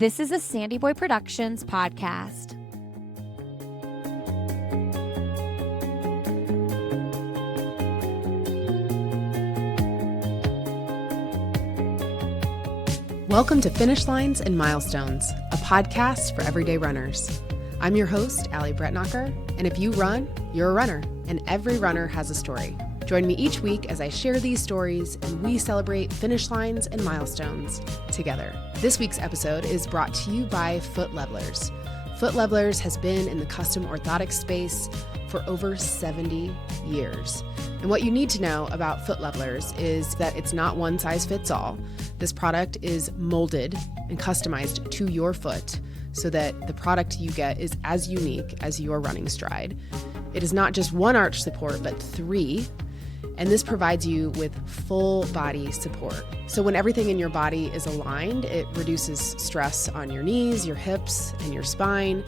This is a Sandy Boy Productions podcast. Welcome to Finish Lines and Milestones, a podcast for everyday runners. I'm your host, Allie Bretnacher, and if you run, you're a runner, and every runner has a story. Join me each week as I share these stories and we celebrate finish lines and milestones together. This week's episode is brought to you by Foot Levelers. Foot Levelers has been in the custom orthotic space for over 70 years. And what you need to know about Foot Levelers is that it's not one size fits all. This product is molded and customized to your foot so that the product you get is as unique as your running stride. It is not just one arch support, but three. And this provides you with full body support. So when everything in your body is aligned, it reduces stress on your knees, your hips, and your spine,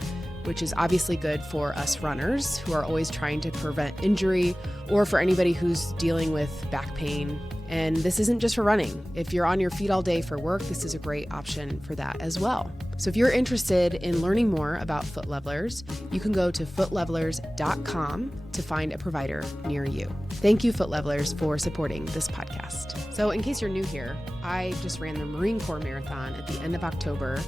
which is obviously good for us runners who are always trying to prevent injury, or for anybody who's dealing with back pain. And this isn't just for running. If you're on your feet all day for work, this is a great option for that as well. So if you're interested in learning more about Foot Levelers, you can go to footlevelers.com to find a provider near you. Thank you, Foot Levelers, for supporting this podcast. So in case you're new here, I just ran the Marine Corps Marathon at the end of October.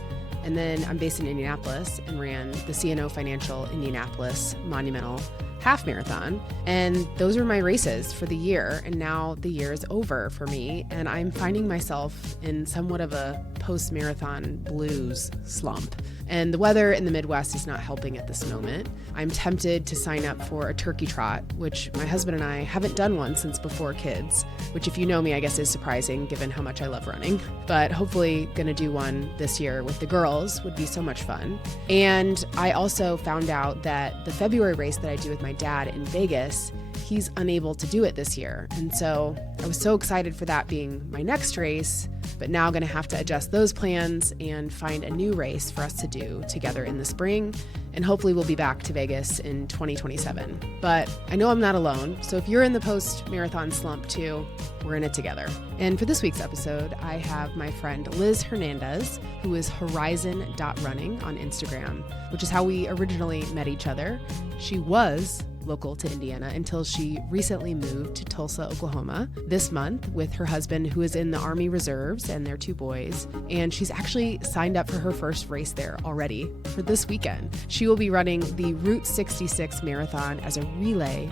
And then I'm based in Indianapolis and ran the CNO Financial Indianapolis Monumental Half Marathon. And those are my races for the year. And now the year is over for me. And I'm finding myself in somewhat of a post-marathon blues slump. And the weather in the Midwest is not helping at this moment. I'm tempted to sign up for a turkey trot, which my husband and I haven't done one since before kids, which if you know me, I guess is surprising given how much I love running. But hopefully gonna do one this year with the girls would be so much fun. And I also found out that the February race that I do with my dad in Vegas, he's unable to do it this year. And so I was so excited for that being my next race, but now going to have to adjust those plans and find a new race for us to do together in the spring. And hopefully we'll be back to Vegas in 2027. But I know I'm not alone. So if you're in the post-marathon slump too, we're in it together. And for this week's episode, I have my friend Liz Hernandez, who is horizon.running on Instagram, which is how we originally met each other. She was local to Indiana until she recently moved to Tulsa, Oklahoma this month with her husband, who is in the Army Reserves, and their two boys. And she's actually signed up for her first race there already for this weekend. She will be running the Route 66 Marathon as a relay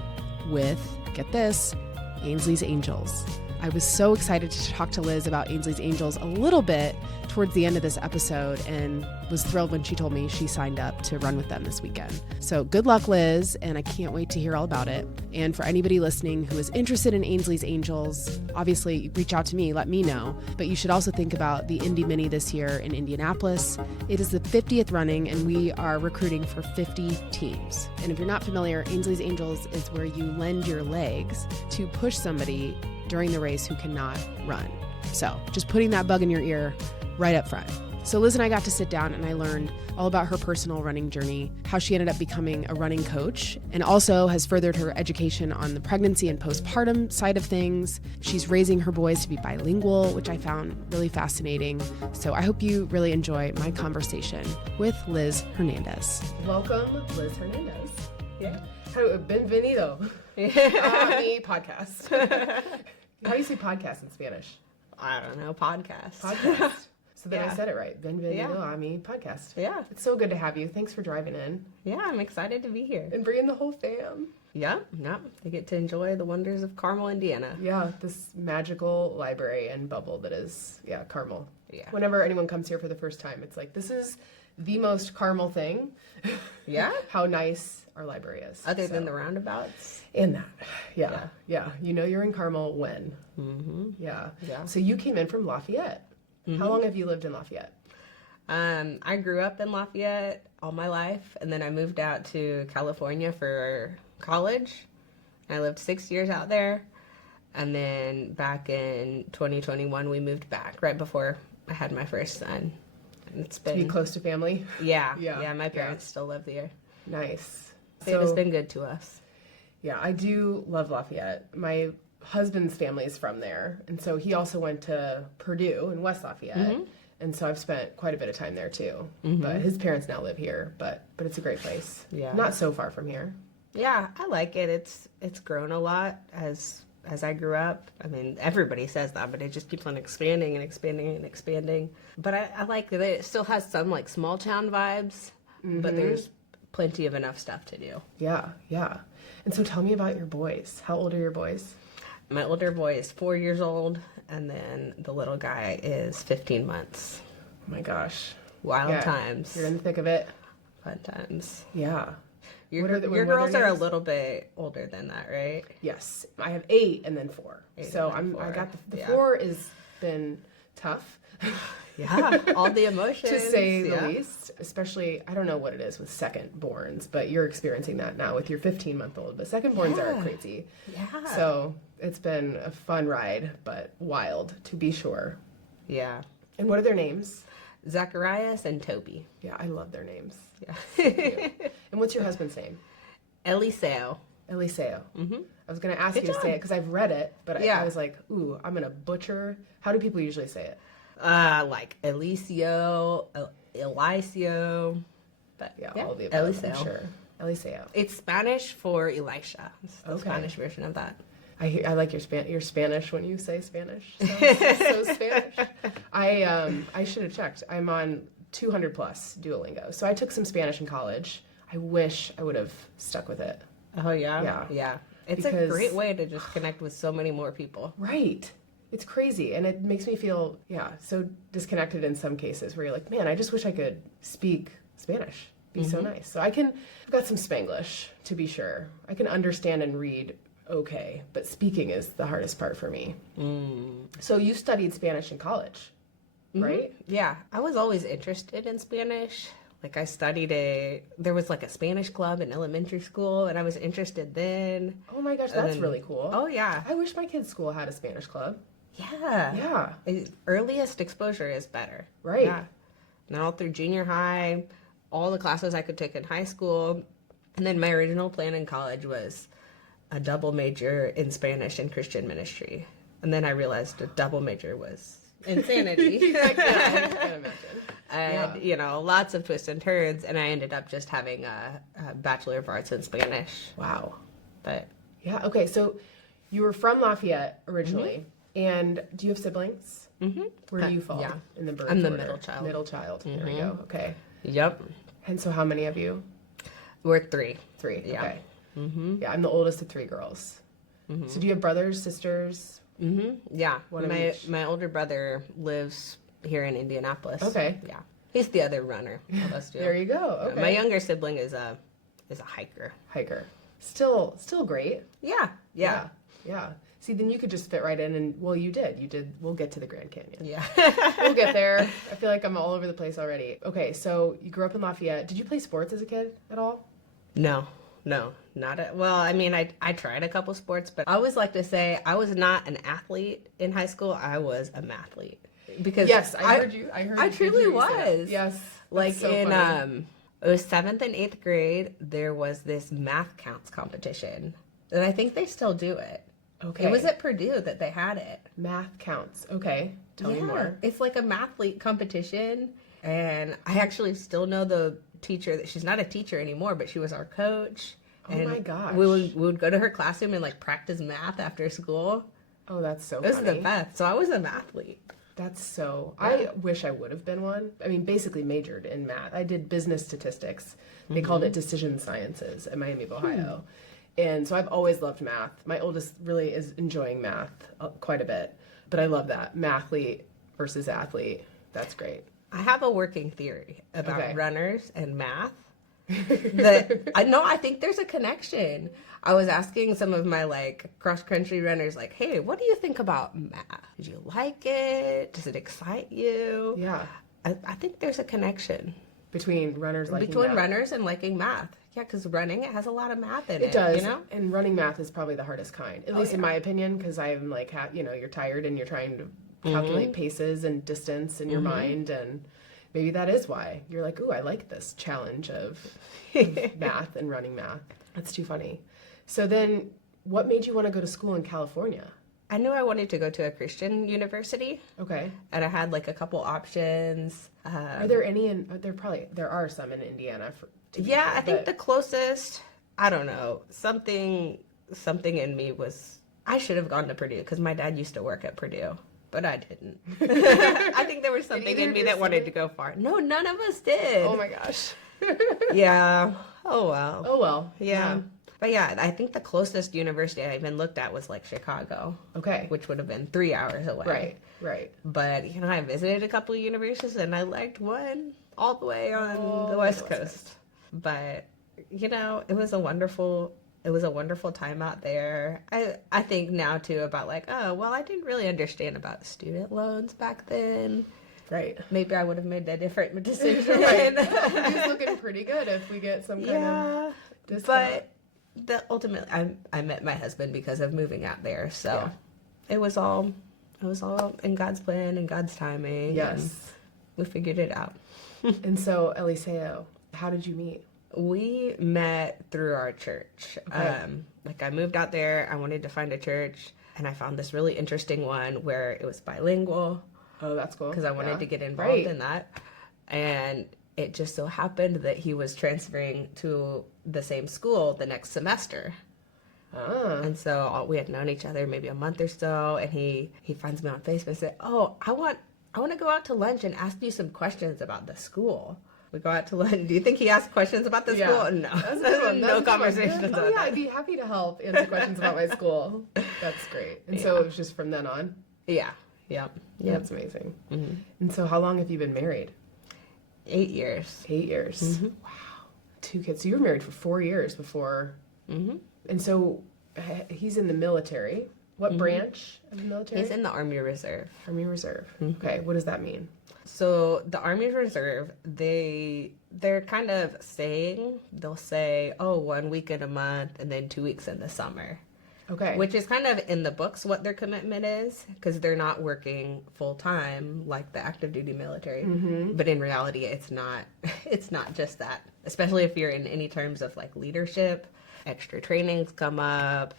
with, get this, Ainsley's Angels. I was so excited to talk to Liz about Ainsley's Angels a little bit towards the end of this episode and was thrilled when she told me she signed up to run with them this weekend. So good luck, Liz, and I can't wait to hear all about it. And for anybody listening who is interested in Ainsley's Angels, obviously reach out to me, let me know. But you should also think about the Indy Mini this year in Indianapolis. It is the 50th running and we are recruiting for 50 teams. And if you're not familiar, Ainsley's Angels is where you lend your legs to push somebody during the race who cannot run. So just putting that bug in your ear right up front. So Liz and I got to sit down and I learned all about her personal running journey, how she ended up becoming a running coach, and also has furthered her education on the pregnancy and postpartum side of things. She's raising her boys to be bilingual, which I found really fascinating. So I hope you really enjoy my conversation with Liz Hernandez. Welcome, Liz Hernandez. Yeah. Bienvenido. Mi podcast. How do you say podcast in Spanish? I don't know, podcast. Podcast. So then Yeah. I said it right. Bienvenido a mi podcast. Yeah. It's so good to have you. Thanks for driving in. Yeah, I'm excited to be here. And bringing the whole fam. Yeah, I get to enjoy the wonders of Carmel, Indiana. Yeah, this magical library and bubble that is, Carmel. Yeah. Whenever anyone comes here for the first time, it's like, this is the most Carmel thing. Yeah? How nice our library is. Other than the roundabouts? And that. Yeah. You know you're in Carmel when. Mm-hmm. Yeah. Yeah. So you came in from Lafayette. Mm-hmm. How long have you lived in Lafayette? I grew up in Lafayette all my life, and then I moved out to California for college. I lived 6 years out there, and then back in 2021 we moved back right before I had my first son. And it's been to be close to family. Yeah. My parents still live there. Nice. So it's been good to us. Yeah, I do love Lafayette. My husband's family is from there, and so he also went to Purdue in West Lafayette. Mm-hmm. And so I've spent quite a bit of time there too. But his parents now live here, but it's a great place. Yeah. Not so far from here. Yeah, I like it. It's grown a lot as I grew up. I mean, everybody says that, but it just keeps on expanding and expanding and expanding. But I like that it still has some like small town vibes, but there's plenty of enough stuff to do. Yeah, yeah. And so tell me about your boys. How old are your boys? My older boy is 4 years old, and then the little guy is 15 months. Oh my gosh. Wild times. You're in the thick of it. Fun times. Yeah. Your girls are a little bit older than that, right? Yes. I have 8 and then 4. So I got the 4 has been tough. Yeah, all the emotions. To say the least, especially, I don't know what it is with second-borns, but you're experiencing that now with your 15-month-old. But second-borns are crazy. Yeah. So it's been a fun ride, but wild, to be sure. Yeah. And what are their names? Zacharias and Toby. Yeah, I love their names. Yeah. So cute. And what's your husband's name? Eliseo. Eliseo. I was going to ask you to say it because I've read it, but I was like, ooh, I'm going to butcher. How do people usually say it? Like Eliseo, Eliseo. But all of the above, Eliseo. I'm sure. Eliseo. It's Spanish for Elisha. It's the Spanish version of that. I like your Spanish when you say Spanish. So Spanish. I should have checked. I'm on 200 plus Duolingo. So I took some Spanish in college. I wish I would have stuck with it. Oh yeah? Yeah. Yeah. It's a great way to just connect with so many more people. Right. It's crazy. And it makes me feel, so disconnected in some cases where you're like, man, I just wish I could speak Spanish. It'd be so nice. So I've got some Spanglish, to be sure. I can understand and read okay, but speaking is the hardest part for me. So you studied Spanish in college, right? Yeah, I was always interested in Spanish. Like I studied there was like a Spanish club in elementary school, and I was interested then. Oh my gosh, that's really cool. Oh yeah. I wish my kids' school had a Spanish club. Yeah. Yeah. Earliest exposure is better. Right. Yeah. And all through junior high, all the classes I could take in high school. And then my original plan in college was a double major in Spanish and Christian ministry. And then I realized a double major was insanity. I can imagine. And, lots of twists and turns. And I ended up just having a Bachelor of Arts in Spanish. Wow. But yeah, okay. So you were from Lafayette originally. And do you have siblings? Where do you fall in the birth I'm the order? middle child. Middle child. There we go. Okay. Yep. And so how many of you? We're 3. 3. Yeah. Okay. Yeah, I'm the oldest of 3 girls. So do you have brothers, sisters? Yeah. One of each? My older brother lives here in Indianapolis. Okay. Yeah. He's the other runner of us two. There you go. Okay. My younger sibling is a hiker. Hiker. Still great. Yeah. Yeah. See, then you could just fit right in, and you did. We'll get to the Grand Canyon. Yeah. We'll get there. I feel like I'm all over the place already. Okay, so you grew up in Lafayette. Did you play sports as a kid at all? No, not at. Well, I mean, I tried a couple sports, but I always like to say I was not an athlete in high school. I was a mathlete because yes, I heard you. I truly was. Yes, like so in funny. It was 7th and 8th grade. There was this math counts competition, and I think they still do it. Okay. It was at Purdue that they had it. Math counts. Okay. Tell me more. It's like a mathlete competition. And I actually still know the teacher. That she's not a teacher anymore, but she was our coach. Oh my gosh. We would go to her classroom and like practice math after school. Oh, that's so funny. It funny. was the best. So I was a mathlete. That's so... Yeah. I wish I would have been one. I mean, basically majored in math. I did business statistics. They called it decision sciences at Miami of Ohio. And so I've always loved math. My oldest really is enjoying math quite a bit. But I love that. Mathlete versus athlete. That's great. I have a working theory about runners and math. I think there's a connection. I was asking some of my cross-country runners, hey, what do you think about math? Did you like it? Does it excite you? Yeah. I think there's a connection. Between runners and liking math. Yeah, because running, it has a lot of math in it. It does. You know? And running math is probably the hardest kind, at least in my opinion, because I'm you're tired and you're trying to calculate paces and distance in your mind, and maybe that is why you're like, ooh, I like this challenge of math and running math. That's too funny. So then, what made you want to go to school in California? I knew I wanted to go to a Christian university. Okay. And I had like a couple options. Are there any in, there are some in Indiana. I think the closest, I don't know, something in me was, I should have gone to Purdue because my dad used to work at Purdue, but I didn't. I think there was something in me that wanted to go far. No, none of us did. Oh my gosh. Yeah. Oh well. Oh well. Yeah. But yeah, I think the closest university I even looked at was like Chicago. Okay. Which would have been 3 hours away. Right. But, I visited a couple of universities and I liked one all the way on the West Coast. But, it was a wonderful time out there. I think now too about like, oh, well, I didn't really understand about student loans back then. Right. Maybe I would have made a different decision. Right. It's looking pretty good if we get some kind of discount. But ultimately, I met my husband because of moving out there. So it was all in God's plan and God's timing. Yes. We figured it out. And so, Eliseo, how did you meet? We met through our church. Okay. I moved out there. I wanted to find a church, and I found this really interesting one where it was bilingual. Oh, that's cool. Because I wanted to get involved in that. And it just so happened that he was transferring to the same school the next semester. Ah. And so we had known each other maybe a month or so, and he finds me on Facebook and said, oh, I want to go out to lunch and ask you some questions about the school. We go out to lunch. Do you think he asked questions about the school? No. That's a good one. No conversations about that. I'd be happy to help answer questions about my school. That's great. And so it was just from then on? Yeah. Yep. That's amazing. Mm-hmm. And so how long have you been married? 8 years. 8 years. Mm-hmm. Wow. 2 kids. So you were married for 4 years before. Mm-hmm. And so he's in the military. What branch of the military? He's in the Army Reserve. Army Reserve. Mm-hmm. Okay. What does that mean? So the Army Reserve, they're kind of saying, they'll say, oh, 1 week in a month and then 2 weeks in the summer. Okay. Which is kind of in the books what their commitment is, because they're not working full time like the active duty military. Mm-hmm. But in reality, it's not just that. Especially if you're in any terms of like leadership, extra trainings come up,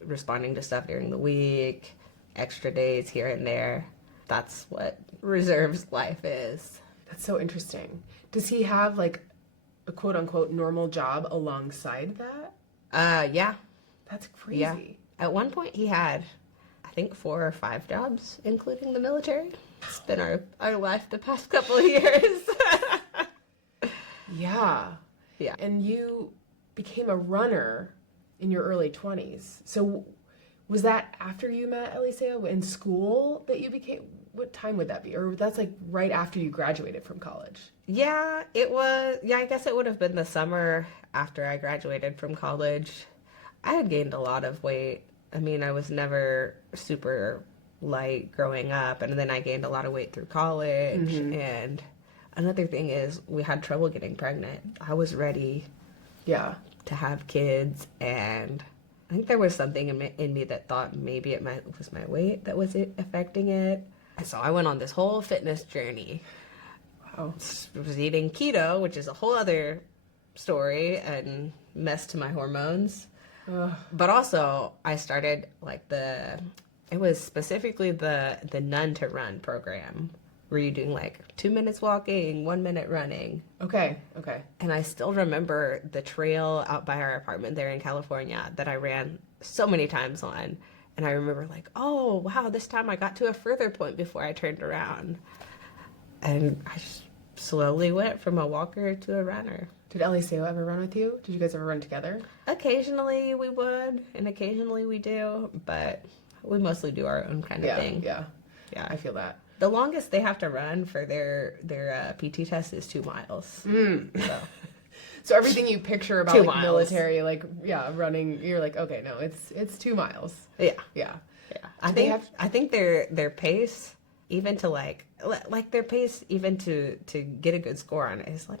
responding to stuff during the week, extra days here and there. That's what reserves life is. That's so interesting. Does he have like a quote unquote normal job alongside that? Yeah. That's crazy. Yeah. At one point he had, I think 4 or 5 jobs, including the military. It's been our life the past couple of years. Yeah. Yeah. And you became a runner in your early 20s. So was that after you met Eliseo in school that you became, what time would that be? Or that's like right after you graduated from college? Yeah, it was. Yeah, I guess it would have been the summer after I graduated from college. I had gained a lot of weight. I mean, I was never super light growing up, and then I gained a lot of weight through college. Mm-hmm. And another thing is we had trouble getting pregnant. I was ready to have kids, and I think there was something in me that thought maybe it was my weight that was affecting it. So I went on this whole fitness journey. Wow. I was eating keto, which is a whole other story and mess to my hormones. But also I started it was specifically the None to Run program where you're doing like 2 minutes walking, 1 minute running. Okay. And I still remember the trail out by our apartment there in California that I ran so many times on. And I remember like, oh, wow, this time I got to a further point before I turned around. And I just slowly went from a walker to a runner. Did Eliseo ever run with you? Did you guys ever run together? Occasionally we would, and occasionally we do, but we mostly do our own kind of thing. Yeah. I feel that. The longest they have to run for their PT test is 2 miles. So everything you picture about 2 like miles. Military, running, you're like, okay, no, it's 2 miles. Yeah. I think their pace, even to like their pace, even to get a good score on it is like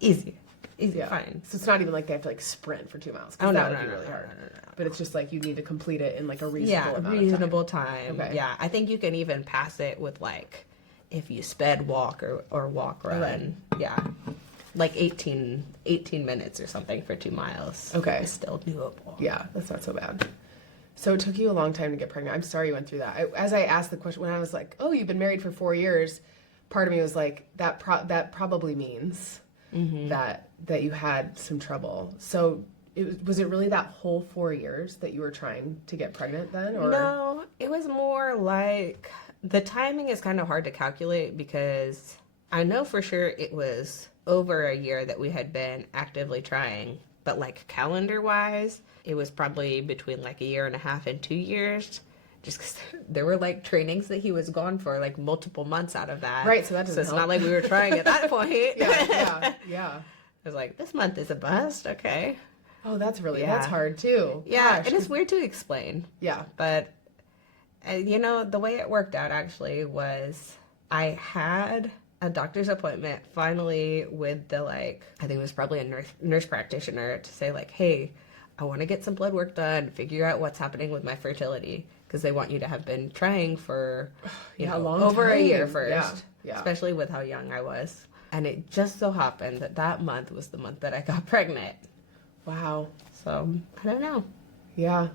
easy, fine. So it's not even like they have to like sprint for 2 miles. Oh, that would be really hard. No. But it's just like you need to complete it in like a reasonable time. Okay. Yeah, I think you can even pass it with like if you sped walk or walk run. Yeah. Like 18 minutes or something for 2 miles. Okay. It's still doable. Yeah, that's not so bad. So it took you a long time to get pregnant. I'm sorry you went through that. As I asked the question, when I was like, oh, you've been married for 4 years, part of me was like, that probably means that you had some trouble. So was it really that whole 4 years that you were trying to get pregnant then? Or? No, it was more like the timing is kind of hard to calculate because I know for sure it was over a year that we had been actively trying. But like calendar-wise, it was probably between like 1.5 years and 2 years. Just because there were like trainings that he was gone for like multiple months out of that. Right, so that doesn't it's help. not like we were trying at that point. Yeah. I was like, this month is a bust, okay. Oh, that's hard too. Yeah, Gosh, and it's weird to explain. Yeah. But, the way it worked out actually was I had a doctor's appointment finally with I think it was probably a nurse practitioner to say like, hey, I want to get some blood work done, figure out what's happening with my fertility, because they want you to have been trying for, a long over time. a year first, Yeah. especially with how young I was. And it just so happened that month was the month that I got pregnant. Wow. So, I don't know. Yeah.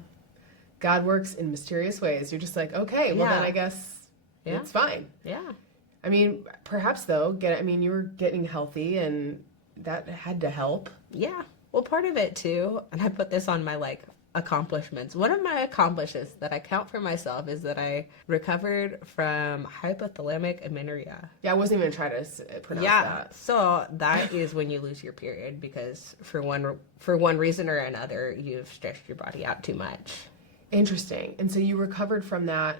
God works in mysterious ways. You're just like, okay, well then I guess it's fine. Yeah. I mean, perhaps though, you were getting healthy and that had to help. Yeah. Well, part of it too, and I put this on my accomplishments. One of my accomplishments that I count for myself is that I recovered from hypothalamic amenorrhea. Yeah, I wasn't even trying to pronounce that. So that is when you lose your period because for one reason or another, you've stretched your body out too much. Interesting. And so you recovered from that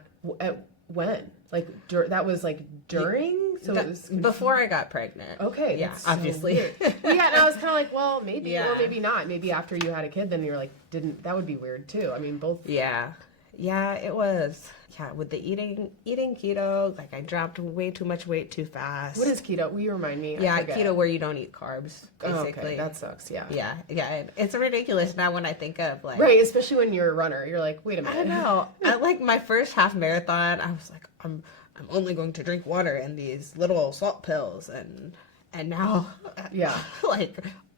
when? That was during? So it was before I got pregnant. Okay. Yeah, so obviously. Weird. Yeah, and I was kind of like, well, maybe, or maybe not. Maybe after you had a kid, then you're like, that would be weird too. I mean, both. Yeah. Yeah, it was. Yeah, with the eating keto, I dropped way too much weight too fast. What is keto? Will you remind me? Yeah, keto where you don't eat carbs, basically. Oh, okay. That sucks, yeah. Yeah. It's ridiculous now when I think of Right, especially when you're a runner. You're like, wait a minute. I don't know. At my first half marathon, I was like, I'm only going to drink water and these little salt pills and now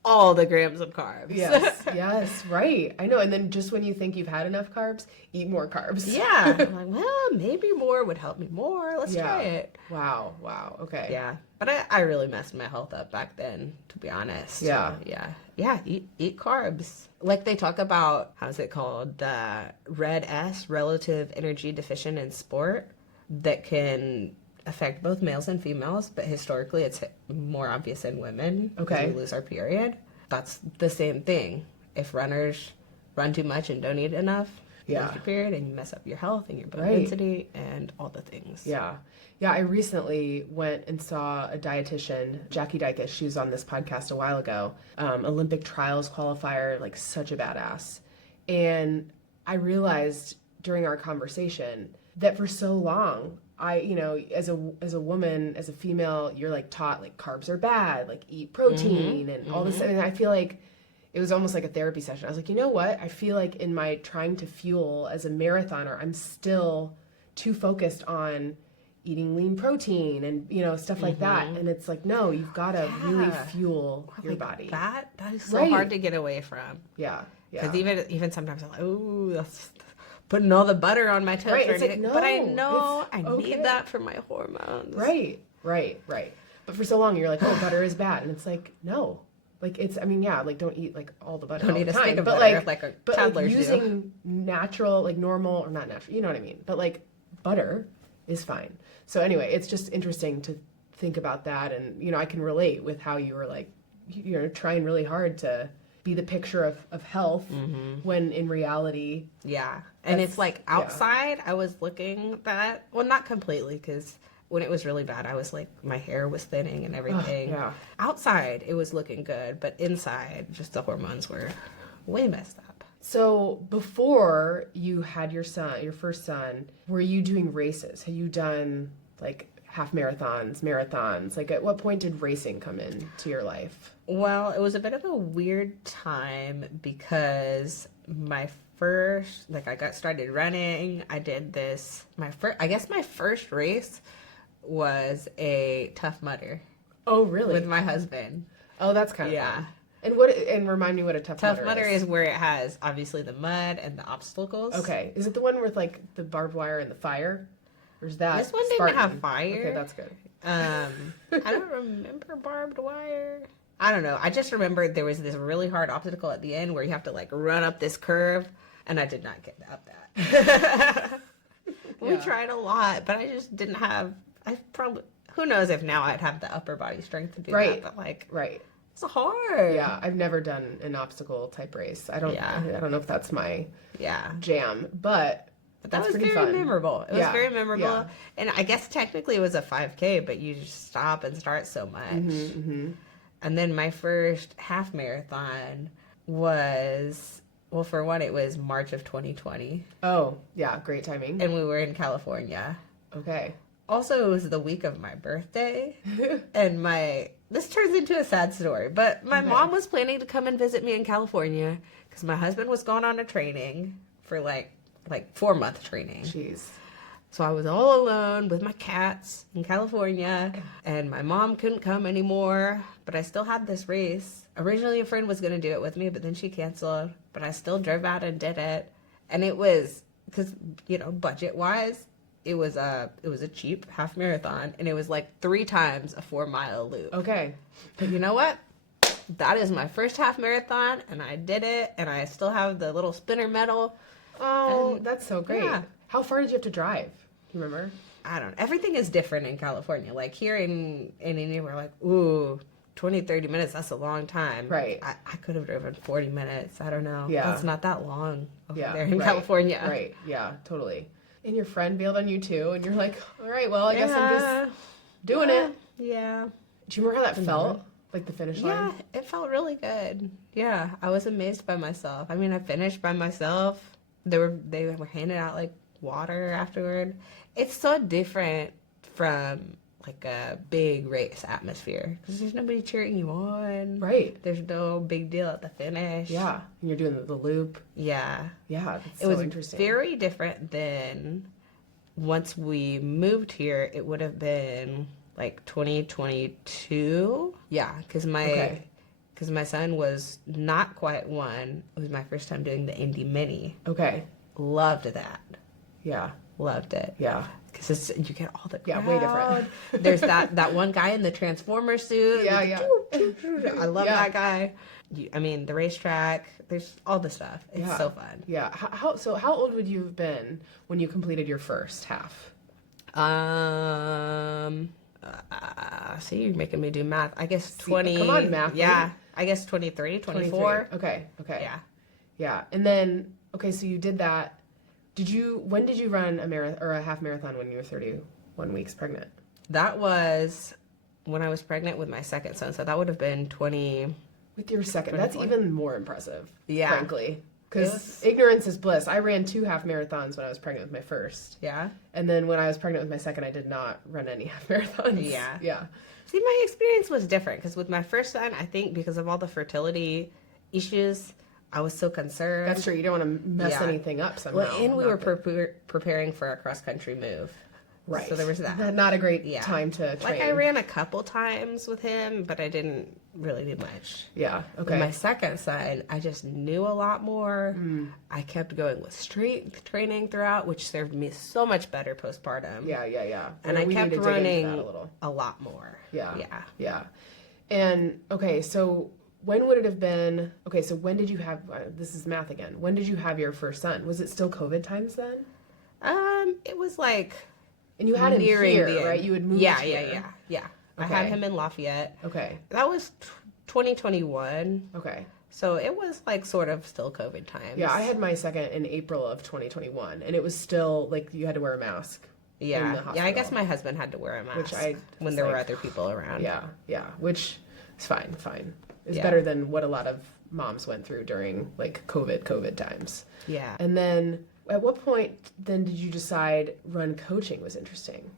all the grams of carbs. Yes, right. I know. And then just when you think you've had enough carbs, eat more carbs. Yeah. I'm like, well, maybe more would help me more. Let's try it. Wow. Okay. Yeah. But I really messed my health up back then, to be honest. Yeah. Yeah. Eat carbs. Like they talk about, how's it called? Red S, relative energy deficient in sport, that can affect both males and females, but historically it's more obvious in women. Okay. We lose our period. That's the same thing. If runners run too much and don't eat enough, you lose your period and you mess up your health and your bone density and all the things. Yeah. Yeah, I recently went and saw a dietitian, Jackie Dykish. She was on this podcast a while ago. Olympic trials qualifier, such a badass. And I realized during our conversation that for so long, as a woman, as a female, you're taught carbs are bad, eat protein and all this. And I feel like it was almost like a therapy session. I was like, you know what? I feel like in my trying to fuel as a marathoner, I'm still too focused on eating lean protein and, stuff like that. And it's like, no, you've got to really fuel your body. That is so hard to get away from. Yeah. Because even sometimes I'm like, oh, that's putting all the butter on my toast or anything. No, but I know I need that for my hormones. Right. But for so long you're like, oh, butter is bad. And it's like, no. It's, don't eat all the butter don't all eat the a time. stick of but butter but toddlers using natural, normal, or not natural, you know what I mean? But butter is fine. So anyway, it's just interesting to think about that. And, I can relate with how you were trying really hard to be the picture of health when in reality. Yeah. And it's outside, I was looking that, well, not completely, because when it was really bad, I was my hair was thinning and everything. Yeah. Outside, it was looking good, but inside, just the hormones were way messed up. So before you had your first son, were you doing races? Had you done half marathons? At what point did racing come into your life? Well, it was a bit of a weird time because my first, I got started running. I did this, my first race was a Tough Mudder. Oh, really? With my husband. Oh, that's kind of fun. And remind me what a Tough Mudder is where it has obviously the mud and the obstacles. Okay. Is it the one with like the barbed wire and the fire? Or is that this one Spartan? didn't have fire. Okay, that's good. I don't remember barbed wire. I don't know. I just remember there was this really hard obstacle at the end where you have to like run up this curve, and I did not get up that. We tried a lot, but I just didn't have. I probably, who knows if now I'd have the upper body strength to do that. But like, it's hard. Yeah, I've never done an obstacle type race. I don't know if that's my jam, but that was pretty very fun. memorable. It was very memorable. Yeah. And I guess technically it was a 5K, but you just stop and start so much. And then my first half marathon was, well, for one, it was March of 2020. Oh, yeah, great timing. And we were in California. Okay. Also, it was the week of my birthday. And this turns into a sad story, but my mom was planning to come and visit me in California because my husband was going on a training for like 4-month training. Jeez. So I was all alone with my cats in California, and my mom couldn't come anymore, but I still had this race. Originally, a friend was going to do it with me, but then she canceled, but I still drove out and did it. And it was, because, budget-wise, it was a cheap half marathon, and it was like 3 times a 4-mile loop. Okay. But you know what? That is my first half marathon, and I did it, and I still have the little spinner medal. Oh, that's so great. Yeah. How far did you have to drive? Do you remember? I don't know. Everything is different in California. Like here in Indy, we're like, ooh, 20, 30 minutes, that's a long time. Right. I could have driven 40 minutes. I don't know. Yeah. That's not that long over there in California. Right. Yeah, totally. And your friend bailed on you too, and you're like, all right, well, I guess I'm just doing it. Yeah. Do you remember how that felt? Like the finish line? Yeah, it felt really good. Yeah, I was amazed by myself. I mean, I finished by myself. They were handing out like water afterward. It's so different from like a big race atmosphere because there's nobody cheering you on. Right. There's no big deal at the finish. Yeah. And you're doing the loop. Yeah. Yeah. That's it was interesting. Very different than once we moved here. It would have been like 2022. Yeah, because my son was not quite 1. It was my first time doing the Indy Mini. Okay. Loved that. Yeah. Loved it. Yeah. Because you get all the crowd. Yeah, way different. There's that one guy in the Transformer suit. Yeah. I love that guy. The racetrack. There's all the stuff. It's so fun. Yeah. How old would you have been when you completed your first half? See, you're making me do math. I guess 20. Come on, math. Yeah. I guess 23, 24. 23. Okay. Yeah. Yeah. And then, so you did that. When did you run a half marathon when you were 31 weeks pregnant? That was when I was pregnant with my second son. So that would have been 20. With your second. That's even more impressive. Yeah. Frankly. Because ignorance is bliss. I ran 2 half marathons when I was pregnant with my first. Yeah. And then when I was pregnant with my second, I did not run any half marathons. Yeah. Yeah. See, my experience was different because with my first son, I think because of all the fertility issues, I was so concerned. That's true. You don't want to mess anything up somehow. Well, and we were preparing for a cross-country move. Right. So there was that. Not a great time to train. Like, I ran a couple times with him, but I didn't really do much. Yeah, okay. With my second son, I just knew a lot more. I kept going with strength training throughout, which served me so much better postpartum. Yeah. And I kept running a lot more. Yeah. And, so when would it have been, so when did you have, this is math again, when did you have your first son? Was it still COVID times then? It was like... And you had him here, right? You had moved here. Yeah. I had him in Lafayette. Okay. That was 2021. Okay. So it was like sort of still COVID times. Yeah, I had my second in April of 2021, and it was still like you had to wear a mask. Yeah. I guess my husband had to wear a mask when there were other people around. Yeah, which is fine. It's better than what a lot of moms went through during like COVID times. Yeah. And then at what point then did you decide run coaching was interesting?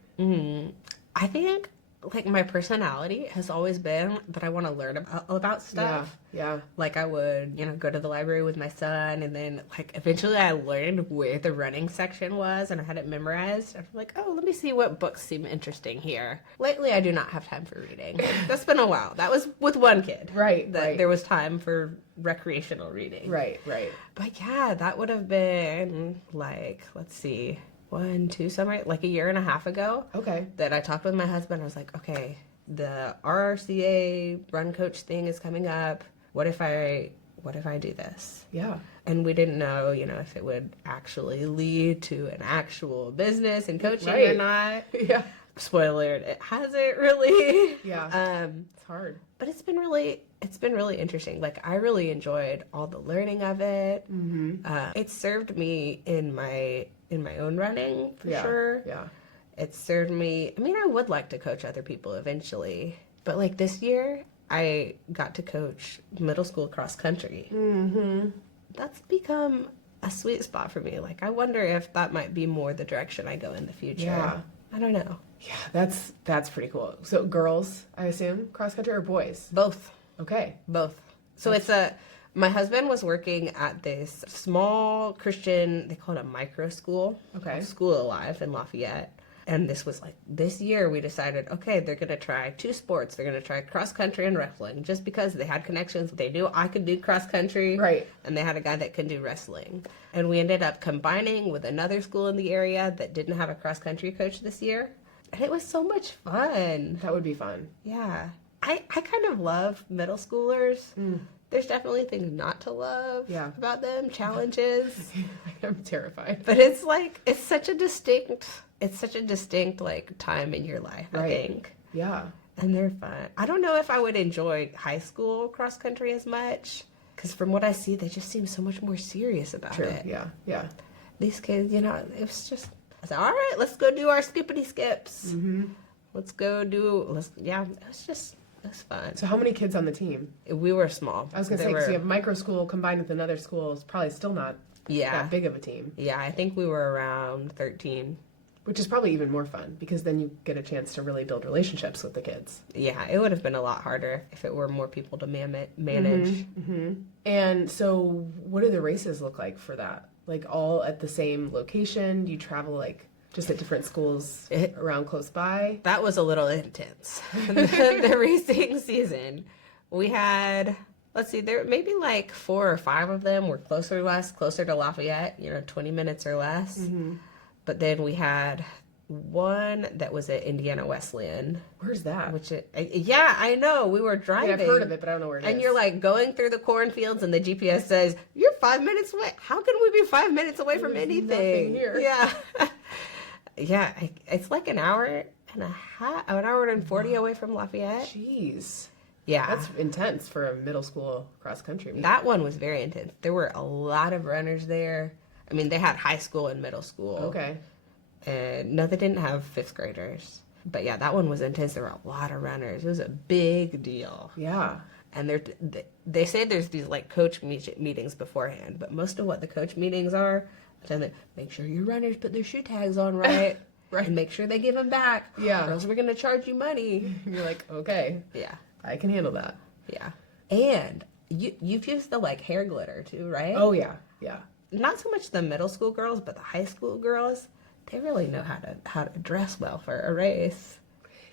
I think like my personality has always been that I want to learn about stuff. Yeah. Like I would, go to the library with my son, and then like eventually I learned where the running section was and I had it memorized. I'm like, oh, let me see what books seem interesting here. Lately, I do not have time for reading. That's been a while. That was with one kid. Right. There was time for recreational reading. Right. But yeah, that would have been like, let's see, 1, 2 summer, like a year and a half ago. Okay. That I talked with my husband. I was like, okay, the RRCA run coach thing is coming up. What if I do this? Yeah. And we didn't know, if it would actually lead to an actual business and coaching or Right. not. Yeah. Spoiler, it hasn't really. Yeah. It's hard. But it's been really interesting. Like I really enjoyed all the learning of it. Mm-hmm. It served me in my own running for sure. Yeah. It served me. I mean, I would like to coach other people eventually, but like this year, I got to coach middle school cross country. Mm-hmm. That's become a sweet spot for me. Like I wonder if that might be more the direction I go in the future. Yeah. I don't know. Yeah, that's pretty cool. So girls, I assume, cross country, or boys? Both. Okay. Both. So my husband was working at this small Christian, they call it a micro school. Okay. School Alive in Lafayette. And this was like, this year we decided, okay, they're going to try 2 sports. They're going to try cross country and wrestling just because they had connections. They knew I could do cross country. Right. And they had a guy that could do wrestling. And we ended up combining with another school in the area that didn't have a cross country coach this year. And it was so much fun. That would be fun. Yeah. I kind of love middle schoolers. There's definitely things not to love about them, challenges. I'm terrified. But it's like, it's such a distinct like time in your life, I think. Yeah. And they're fun. I don't know if I would enjoy high school cross country as much, because from what I see, they just seem so much more serious about it. Yeah. These kids, it was just, I said, all right, let's go do our skippity skips. Mm-hmm. It was fun. So how many kids on the team? We were small. I was going to say, because you have micro school combined with another school, it's probably still not that big of a team. Yeah, I think we were around 13. Which is probably even more fun, because then you get a chance to really build relationships with the kids. Yeah, it would have been a lot harder if it were more people to manage. Mm-hmm. And so what do the races look like for that? Like all at the same location? Do you travel like just at different schools around close by? That was a little intense. The racing season. We had, let's see, there maybe like 4 or 5 of them were closer to Lafayette, 20 minutes or less. Mm-hmm. But then we had one that was at Indiana Wesleyan. Where's that? I know. We were driving. I've heard of it, but I don't know where it is. And you're like going through the cornfields, and the GPS says, you're 5 minutes away. How can we be 5 minutes away from anything? Nothing here. Yeah. Yeah. It's like an hour and a half, an hour and 40 away from Lafayette. Jeez. Yeah. That's intense for a middle school cross country meet. That one was very intense. There were a lot of runners there. I mean, they had high school and middle school. Okay. And no, they didn't have 5th graders. But yeah, that one was intense. There were a lot of runners. It was a big deal. Yeah. And they say there's these like coach meetings beforehand, but most of what the coach meetings are, make sure your runners put their shoe tags on right. Right. And make sure they give them back. Yeah. Or else we're going to charge you money. You're like, okay. Yeah. I can handle that. Yeah. And you've used the like hair glitter too, right? Oh, yeah. Yeah. Not so much the middle school girls, but the high school girls, they really know how to dress well for a race.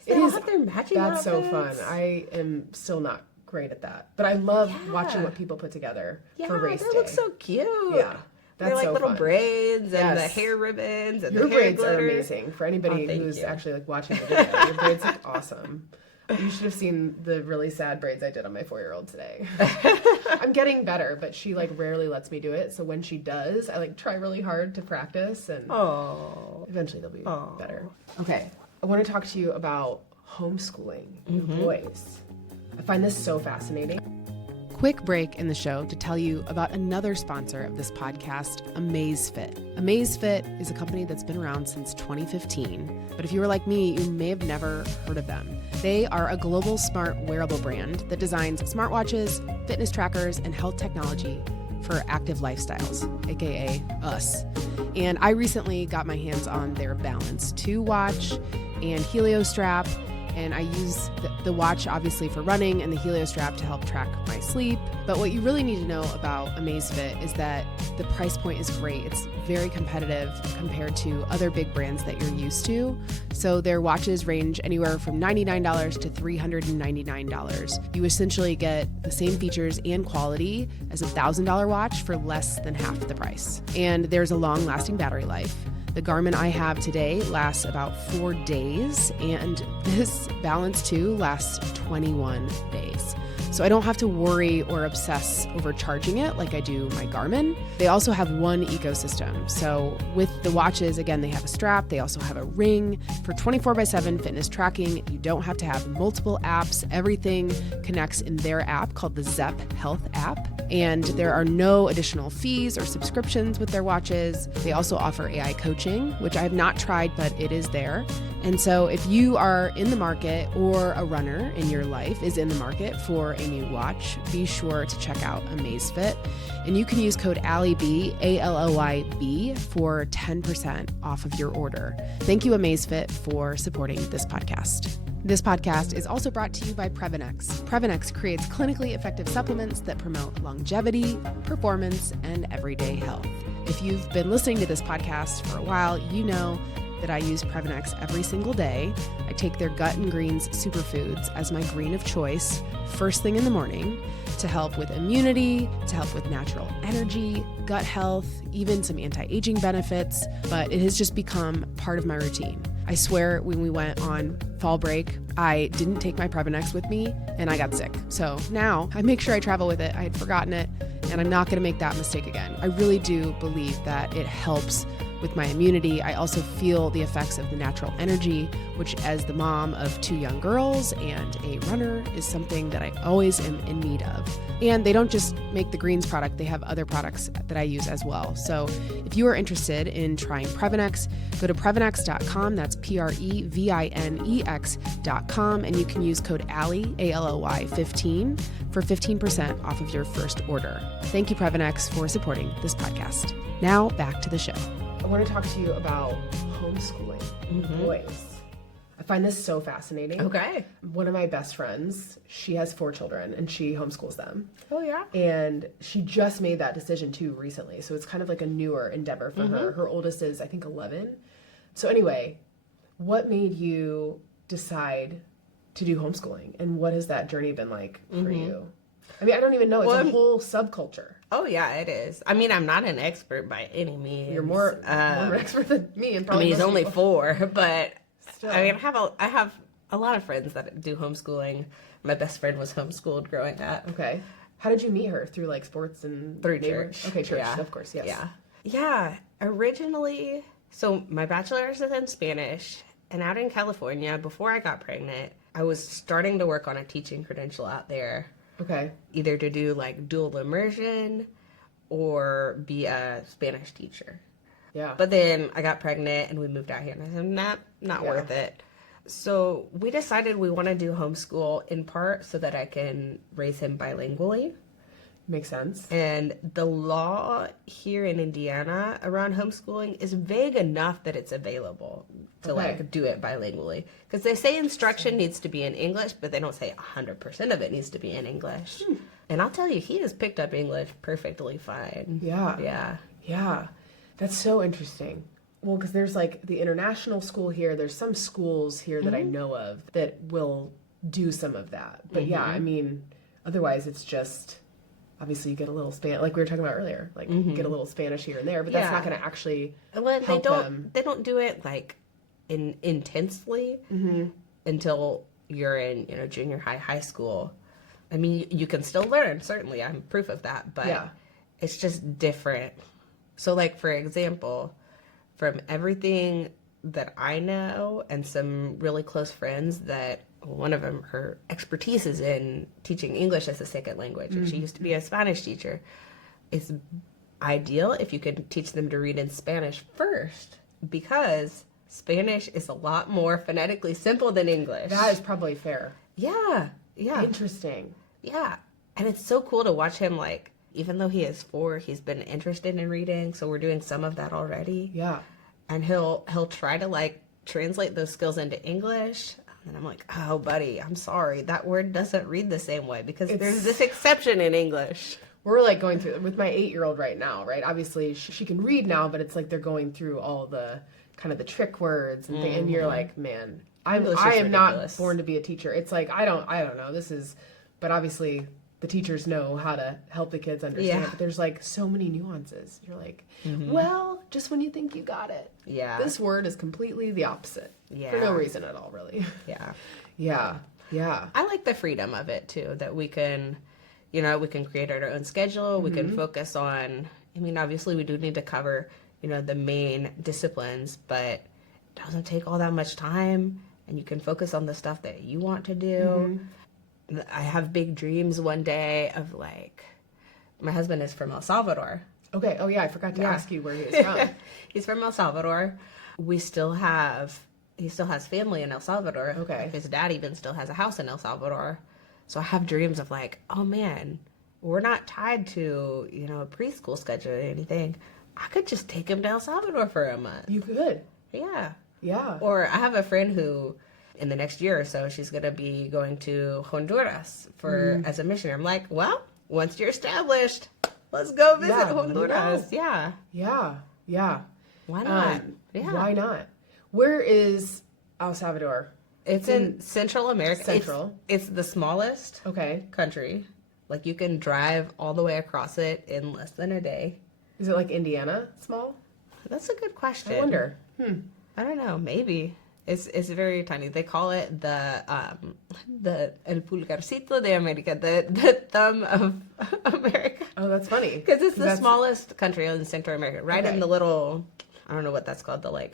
So they all have their matching That's outfits. so fun. I am still not great at that, but I love watching what people put together for race day. They look so cute. Yeah, they're like so little fun. braids and the Yes. hair ribbons and Your the hair braids glitter. are amazing. For anybody thank who's you. actually like watching the video, your braids look awesome. You should have seen the really sad braids I did on my 4-year-old today. I'm getting better, but she like rarely lets me do it. So when she does, I like try really hard to practice, and eventually they'll be better. Okay, I want to talk to you about homeschooling your boys. I find this so fascinating. Quick break in the show to tell you about another sponsor of this podcast, Amazfit. Amazfit is a company that's been around since 2015, but if you were like me, you may have never heard of them. They are a global smart wearable brand that designs smartwatches, fitness trackers, and health technology for active lifestyles, aka us. And I recently got my hands on their Balance 2 watch and Helio strap, and I use the watch obviously for running and the Helio strap to help track my sleep. But what you really need to know about Amazfit is that the price point is great. It's very competitive compared to other big brands that you're used to. So their watches range anywhere from $99 to $399. You essentially get the same features and quality as a $1,000 watch for less than half the price. And there's a long-lasting battery life. The Garmin I have today lasts about 4 days, and this Balance 2 lasts 21 days. So I don't have to worry or obsess over charging it like I do my Garmin. They also have one ecosystem. So with the watches, again, they have a strap. They also have a ring for 24/7 fitness tracking. You don't have to have multiple apps. Everything connects in their app called the Zepp Health app. And there are no additional fees or subscriptions with their watches. They also offer AI coaching, which I have not tried, but it is there. And so if you are in the market or a runner in your life is in the market for a new watch, be sure to check out Amazfit. And you can use code ALLYB, ALLYB, for 10% off of your order. Thank you, Amazfit, for supporting this podcast. This podcast is also brought to you by Previnex. Previnex creates clinically effective supplements that promote longevity, performance, and everyday health. If you've been listening to this podcast for a while, you know that I use Previnex every single day. I take their Gut and Greens superfoods as my green of choice first thing in the morning to help with immunity, to help with natural energy, gut health, even some anti-aging benefits, but it has just become part of my routine. I swear when we went on fall break, I didn't take my Previnex with me and I got sick. So now I make sure I travel with it. I had forgotten it and I'm not going to make that mistake again. I really do believe that it helps with my immunity. I also feel the effects of the natural energy, which as the mom of 2 young girls and a runner is something that I always am in need of. And they don't just make the greens product, they have other products that I use as well. So if you are interested in trying Previnex, go to Previnex.com, that's Previnex.com, and you can use code ALLY, ALLY 15 for 15% off of your first order. Thank you, Previnex, for supporting this podcast. Now back to the show. I want to talk to you about homeschooling boys. I find this so fascinating. Okay. One of my best friends, she has 4 children and she homeschools them. Oh, yeah. And she just made that decision too recently. So it's kind of like a newer endeavor for her. Her oldest is, I think, 11. So anyway, what made you decide to do homeschooling? And what has that journey been like for you? I mean, I don't even know. It's a whole subculture. Oh, yeah, it is. I mean, I'm not an expert by any means. You're more expert than me. And probably I mean, he's only people. 4, but Still. I mean, I have a lot of friends that do homeschooling. My best friend was homeschooled growing up. Okay. How did you meet her? Through like sports and through church? Okay, church, yeah. Of course, yes. Yeah. Originally, so my bachelor's is in Spanish, and out in California, before I got pregnant, I was starting to work on a teaching credential out there. Okay. Either to do like dual immersion or be a Spanish teacher. Yeah. But then I got pregnant and we moved out here and I said, not worth it. So we decided we want to do homeschool in part so that I can raise him bilingually. Makes sense. And the law here in Indiana around homeschooling is vague enough that it's available to like do it bilingually. Because they say instruction needs to be in English, but they don't say 100% of it needs to be in English. And I'll tell you, he has picked up English perfectly fine. Yeah. That's so interesting. Well, because there's like the international school here. There's some schools here that I know of that will do some of that. But yeah, I mean, otherwise it's just... Obviously, you get a little Spanish, like we were talking about earlier. Like, you get a little Spanish here and there, but that's not going to actually help them. They don't do it, like, intensely until you're in, junior high school. I mean, you can still learn, certainly. I'm proof of that, but it's just different. So, like, for example, from everything that I know and some really close friends that... One of them, her expertise is in teaching English as a second language. And she used to be a Spanish teacher. It's ideal if you can teach them to read in Spanish first, because Spanish is a lot more phonetically simple than English. That is probably fair. Yeah. Interesting. Yeah. And it's so cool to watch him, like, even though he is 4, he's been interested in reading. So we're doing some of that already. Yeah. And he'll try to, like, translate those skills into English. And I'm like, oh, buddy, I'm sorry. That word doesn't read the same way because there's this exception in English. We're like going through with my 8-year-old right now, right? Obviously, she can read now, but it's like they're going through all the kind of the trick words and and you're like, man, I am not born to be a teacher. It's like I don't know. But obviously the teachers know how to help the kids understand. Yeah. But there's like so many nuances. You're like, well, just when you think you got it, this word is completely the opposite for no reason at all, really. Yeah. I like the freedom of it too, that we can, we can create our own schedule. We can focus on. I mean, obviously, we do need to cover, the main disciplines, but it doesn't take all that much time, and you can focus on the stuff that you want to do. I have big dreams one day of my husband is from El Salvador. Okay. Oh yeah, I forgot to ask you where he was from. He's from El Salvador. He still has family in El Salvador. Okay. His dad even still has a house in El Salvador. So I have dreams of oh man, we're not tied to, a preschool schedule or anything. I could just take him to El Salvador for a month. You could. Yeah. Yeah. Or I have a friend who, in the next year or so, she's going to be going to Honduras as a missionary. I'm like, well, once you're established, let's go visit Honduras. Yeah. Why not? Why not? Where is El Salvador? It's in Central America. Central. It's the smallest country. You can drive all the way across it in less than a day. Is it like Indiana small? That's a good question. I wonder. I don't know. Maybe. It's very tiny. They call it the el pulgarcito de America, the thumb of America. Oh, that's funny. Because it's the smallest country in Central America, right in the little, I don't know what that's called, the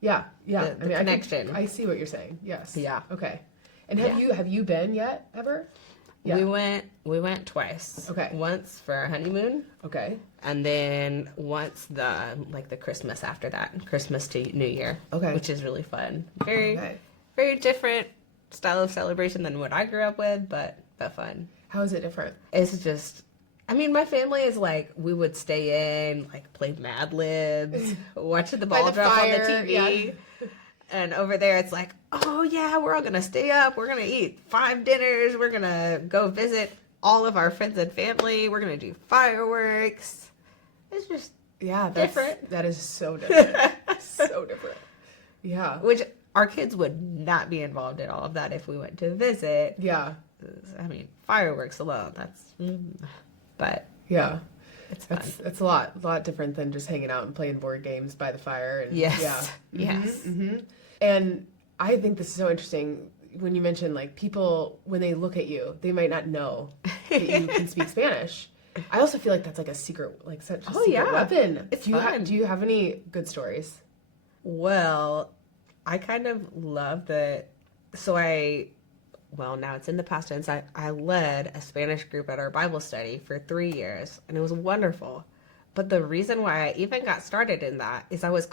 Yeah. The connection. I see what you're saying. Yes. Yeah. Okay. And have you been yet ever? Yeah. We went twice. Okay. Once for our honeymoon. Okay. And then once the Christmas after that, Christmas to New Year. Okay. Which is really fun. Very different style of celebration than what I grew up with, but fun. How is it different? It's just, my family is we would stay in, play Mad Libs, watch the ball drop on the TV. Yeah. And over there, it's oh yeah, we're all going to stay up. We're going to eat 5 dinners. We're going to go visit all of our friends and family. We're going to do fireworks. It's just different. That is so different. So different. Yeah. Which our kids would not be involved in all of that if we went to visit. Yeah. Fireworks alone, but yeah. It's fun. It's a lot different than just hanging out and playing board games by the fire. And, yes. Yeah. Yes. Mm-hmm. And I think this is so interesting when you mention people, when they look at you, they might not know that you can speak Spanish. I also feel like that's a secret, such a secret weapon. It's fun. Do you have any good stories? Well, I kind of love that. So now it's in the past tense. I led a Spanish group at our Bible study for 3 years, and it was wonderful. But the reason why I even got started in that is I got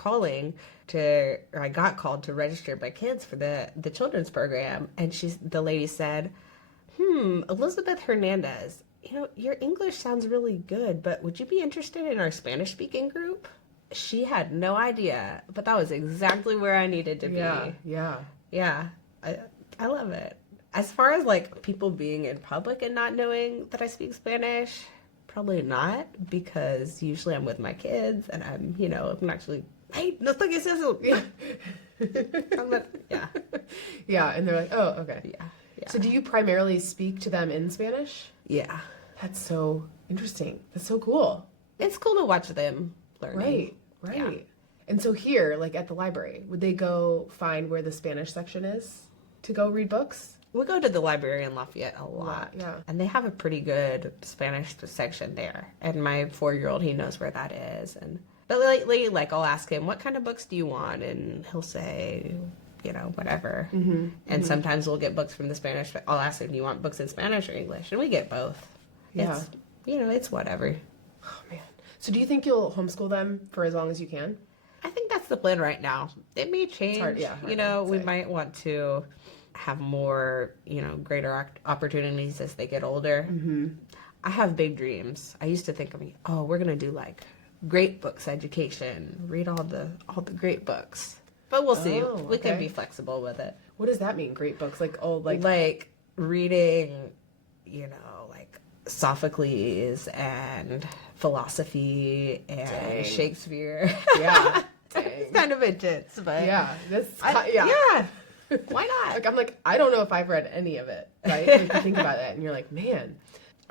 called to register my kids for the children's program, and the lady said, Elizabeth Hernandez, your English sounds really good, but would you be interested in our Spanish-speaking group? She had no idea, but that was exactly where I needed to be. Yeah. I love it. As far as people being in public and not knowing that I speak Spanish, probably not, because usually I'm with my kids and I'm actually, hey, no estoy eso. Yeah. Yeah, and they're like, oh, okay. Yeah. So do you primarily speak to them in Spanish? Yeah. That's so interesting. That's so cool. It's cool to watch them learning. Right. Yeah. And so here, at the library, would they go find where the Spanish section is to go read books? We go to the library in Lafayette a lot. Yeah. And they have a pretty good Spanish section there. And my 4-year-old, he knows where that is. But lately, I'll ask him, what kind of books do you want? And he'll say, whatever. And sometimes we'll get books from the Spanish. I'll ask him, do you want books in Spanish or English? And we get both. Yeah. It's whatever. Oh, man. So do you think you'll homeschool them for as long as you can? I think that's the plan right now. It may change. It's hard, we might want to have more, greater opportunities as they get older. I have big dreams. I used to think we're going to do great books education, read all the great books. but we'll see. Oh, We can okay. be flexible with it. What does that mean? Great books, like Like reading, you know, like Sophocles and philosophy and Dang. Shakespeare. yeah, It's kind of intense, but yeah. yeah. Why not? Like I'm like I don't know if I've read any of it. Right? Like you think about it, and you're like, man.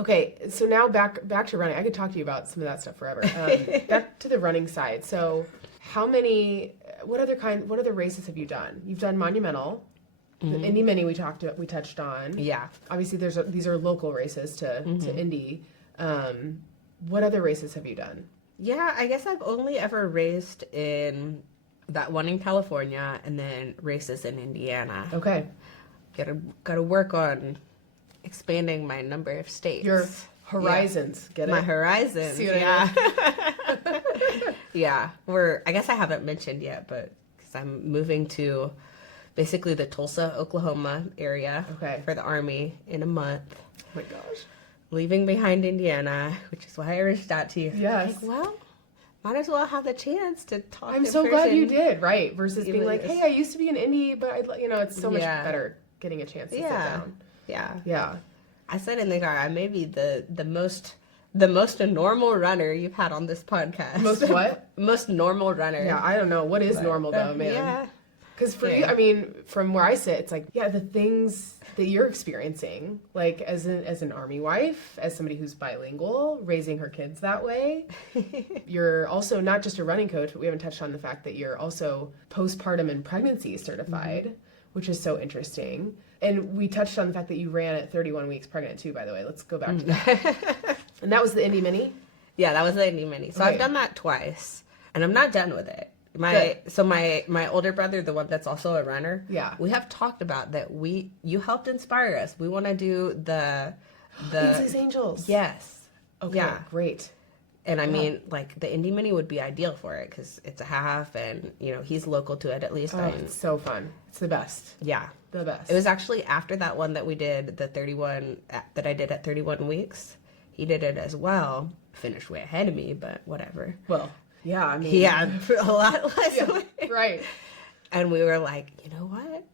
Okay, so now back to running. I could talk to you about some of that stuff forever. Back to the running side. So, what other races have you done? You've done Monumental, the Indy Mini we touched on. Yeah. Obviously, these are local races to Indy. What other races have you done? Yeah, I guess I've only ever raced in that one in California and then races in Indiana. Okay, Gotta work on expanding my number of states. your horizons. Get it? My horizons. See what I yeah. Yeah. I guess I haven't mentioned yet, but because I'm moving to basically the Tulsa, Oklahoma area for the Army in a month. Oh my gosh. Leaving behind Indiana, which is why I reached out to you. Yes. Like, well, might as well have the chance to talk. I'm so glad you did. Right. Versus being like, hey, I used to be in Indy, but it's so much better getting a chance to sit down. Yeah. Yeah. I said in the car, I may be the most normal runner you've had on this podcast. Most what? Most normal runner. Yeah, I don't know. What is normal though, man? Yeah. Because for you, I mean, from where I sit, it's like, yeah, the things that you're experiencing, like as an Army wife, as somebody who's bilingual, raising her kids that way. You're also not just a running coach, but we haven't touched on the fact that you're also postpartum and pregnancy certified, which is so interesting. And we touched on the fact that you ran at 31 weeks pregnant too, by the way. Let's go back to that. And that was the Indy Mini? Yeah, that was the Indy Mini. So I've done that twice, and I'm not done with it. My older brother, the one that's also a runner, we have talked about that. You helped inspire us. We want to do the Lindsay's Angels. Yes. Okay, yeah. Great. And I mean, like the Indy Mini would be ideal for it because it's a half, and you know he's local to it at least. Oh, it's so fun. It's the best. Yeah, the best. It was actually after that one that we did, the 31 that I did at 31 weeks. He did it as well. Finished way ahead of me, but whatever. Well, yeah, I mean, he had a lot less weight. Right. And we were like, you know what?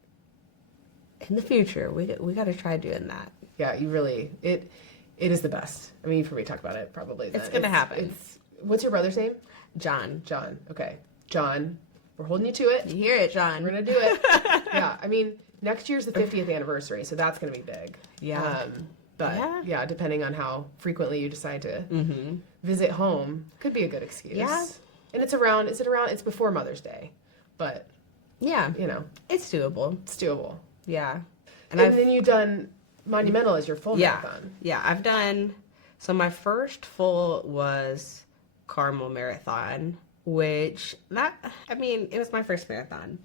In the future, we got to try doing that. Yeah, you really it is the best. I mean, you've heard me talk about it probably. It's gonna happen. What's your brother's name? John. John. Okay, John. We're holding you to it. You hear it, John? We're gonna do it. Yeah, I mean, next year's the 50th anniversary, so that's gonna be big. Yeah. But yeah, depending on how frequently you decide to visit home, could be a good excuse. Yeah. And it's around. Is it around? It's before Mother's Day, but yeah, you know, it's doable. It's doable. Yeah. And then you've done Monumental as your full marathon. Yeah, I've done. So my first full was Carmel Marathon, which it was my first marathon.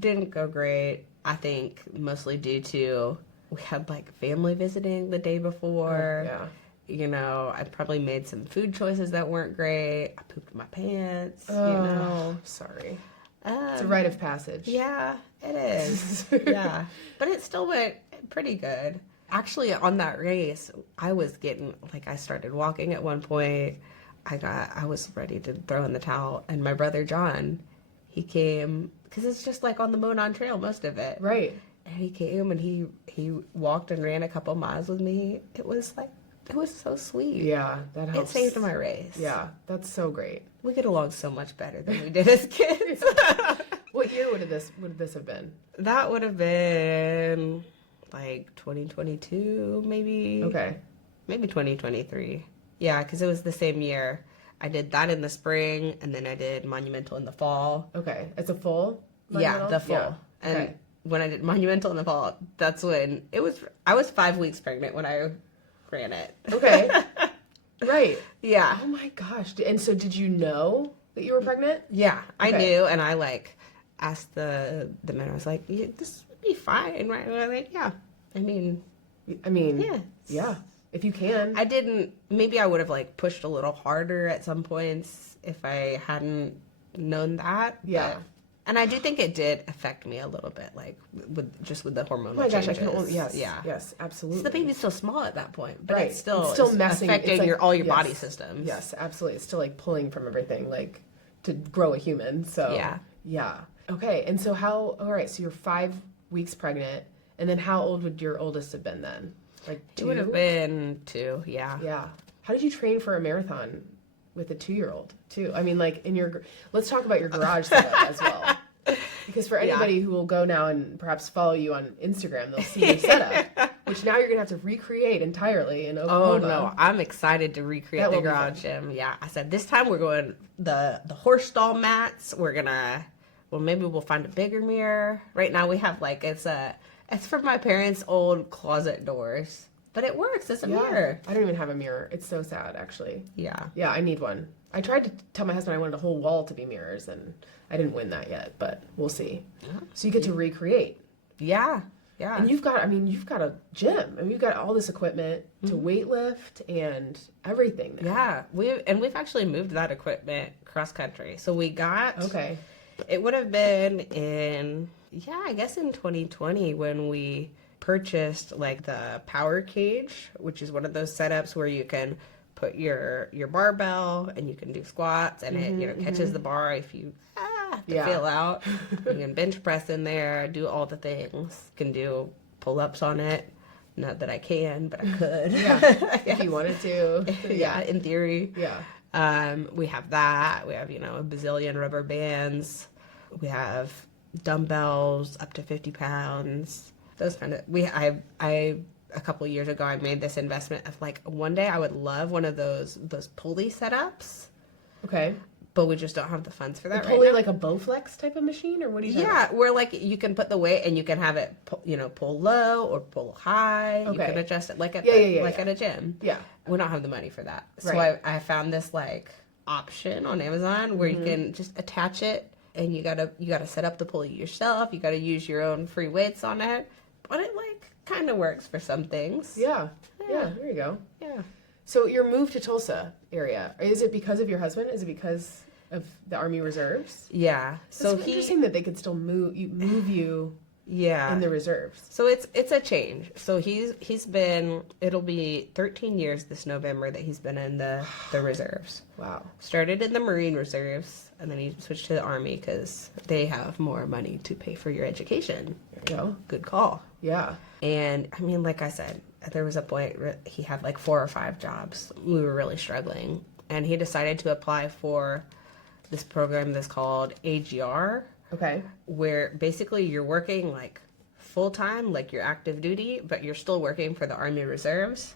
Didn't go great. I think mostly due to we had like family visiting the day before. Yeah. You know, I probably made some food choices that weren't great. I pooped my pants. Oh, you know. Sorry. It's a rite of passage. Yeah, it is. Yeah. But it still went pretty good. Actually, on that race, I started walking at one point. I was ready to throw in the towel. And my brother John, he came, because it's just like on the Monon Trail, most of it. Right. And he came and he walked and ran a couple miles with me. It was so sweet. Yeah, that helps. It saved my race. Yeah, that's so great. We get along so much better than we did as kids. What year would this have been? That would have been like 2022, maybe. Okay. Maybe 2023. Yeah, because it was the same year. I did that in the spring, and then I did Monumental in the fall. Okay. It's a full Monumental? Yeah, the full. Yeah. And when I did Monumental in the fall, that's when I was 5 weeks pregnant when I ran it. Okay. Right. Yeah. Oh my gosh. And so did you know that you were pregnant? Yeah, I knew, and I asked the men, I was like, this would be fine, right? And they're like, yeah. I mean, yeah. Yeah. If you can. Maybe I would have pushed a little harder at some points if I hadn't known that. Yeah. And I do think it did affect me a little bit, with the hormonal changes. Oh my gosh, I can only, yes, absolutely. So the baby's still small at that point, but right. it's still messing, affecting all your body systems. Yes, absolutely. It's still pulling from everything, to grow a human. So yeah. Okay, and so all right, so you're 5 weeks pregnant, and then how old would your oldest have been then? Like 2? It would have been 2, yeah. Yeah. How did you train for a marathon with a 2-year-old, too? I mean, like, let's talk about your garage setup as well. Because for anybody who will go now and perhaps follow you on Instagram, they'll see your setup, which now you're going to have to recreate entirely in Oklahoma. Oh, no. I'm excited to recreate the garage gym. Yeah. I said this time we're going the horse stall mats. We're going to, maybe we'll find a bigger mirror. Right now we have it's from my parents' old closet doors. But it works. It's a mirror. I don't even have a mirror. It's so sad, actually. Yeah. Yeah, I need one. I tried to tell my husband I wanted a whole wall to be mirrors, and I didn't win that yet, but we'll see. So you get to recreate. Yeah. Yeah. And you've got a gym. I mean, you've got all this equipment to weightlift and everything now. Yeah. We've actually moved that equipment cross country. So we got... Okay. It would have been I guess in 2020 when we purchased like the power cage, which is one of those setups where you can put your barbell and you can do squats and it catches the bar if you have to feel out. You can bench press in there, do all the things. Can do pull-ups on it. Not that I can, but I could. If you wanted to. Yeah, in theory. Yeah. We have that. We have, a bazillion rubber bands. We have dumbbells up to 50 pounds. Those kind of, a couple of years ago, I made this investment of like, one day I would love one of those pulley setups. Okay. But we just don't have the funds for that right now. Pulley, like a Bowflex type of machine, or what do you have? Where like you can put the weight and you can have it, pull low or pull high. Okay. You can adjust it like at a gym. Yeah. We don't have the money for that. So I found this like option on Amazon where you can just attach it. And you gotta set up the pulley yourself. You gotta use your own free weights on it, but it like kind of works for some things. Yeah. There you go. Yeah. So your move to Tulsa area, is it because of your husband? Is it because of the Army Reserves? Yeah. So it's interesting that they could still move you. Yeah. In the reserves. So it's a change. So he's been, it'll be 13 years this November that he's been in the reserves. Wow. Started in the Marine Reserves, and then he switched to the Army because they have more money to pay for your education. There you go. Good call. Yeah. And I mean, like I said, there was a point he had like 4 or 5 jobs. We were really struggling. And he decided to apply for this program that's called AGR. Okay. Where basically you're working like full-time, like you're active duty, but you're still working for the Army Reserves.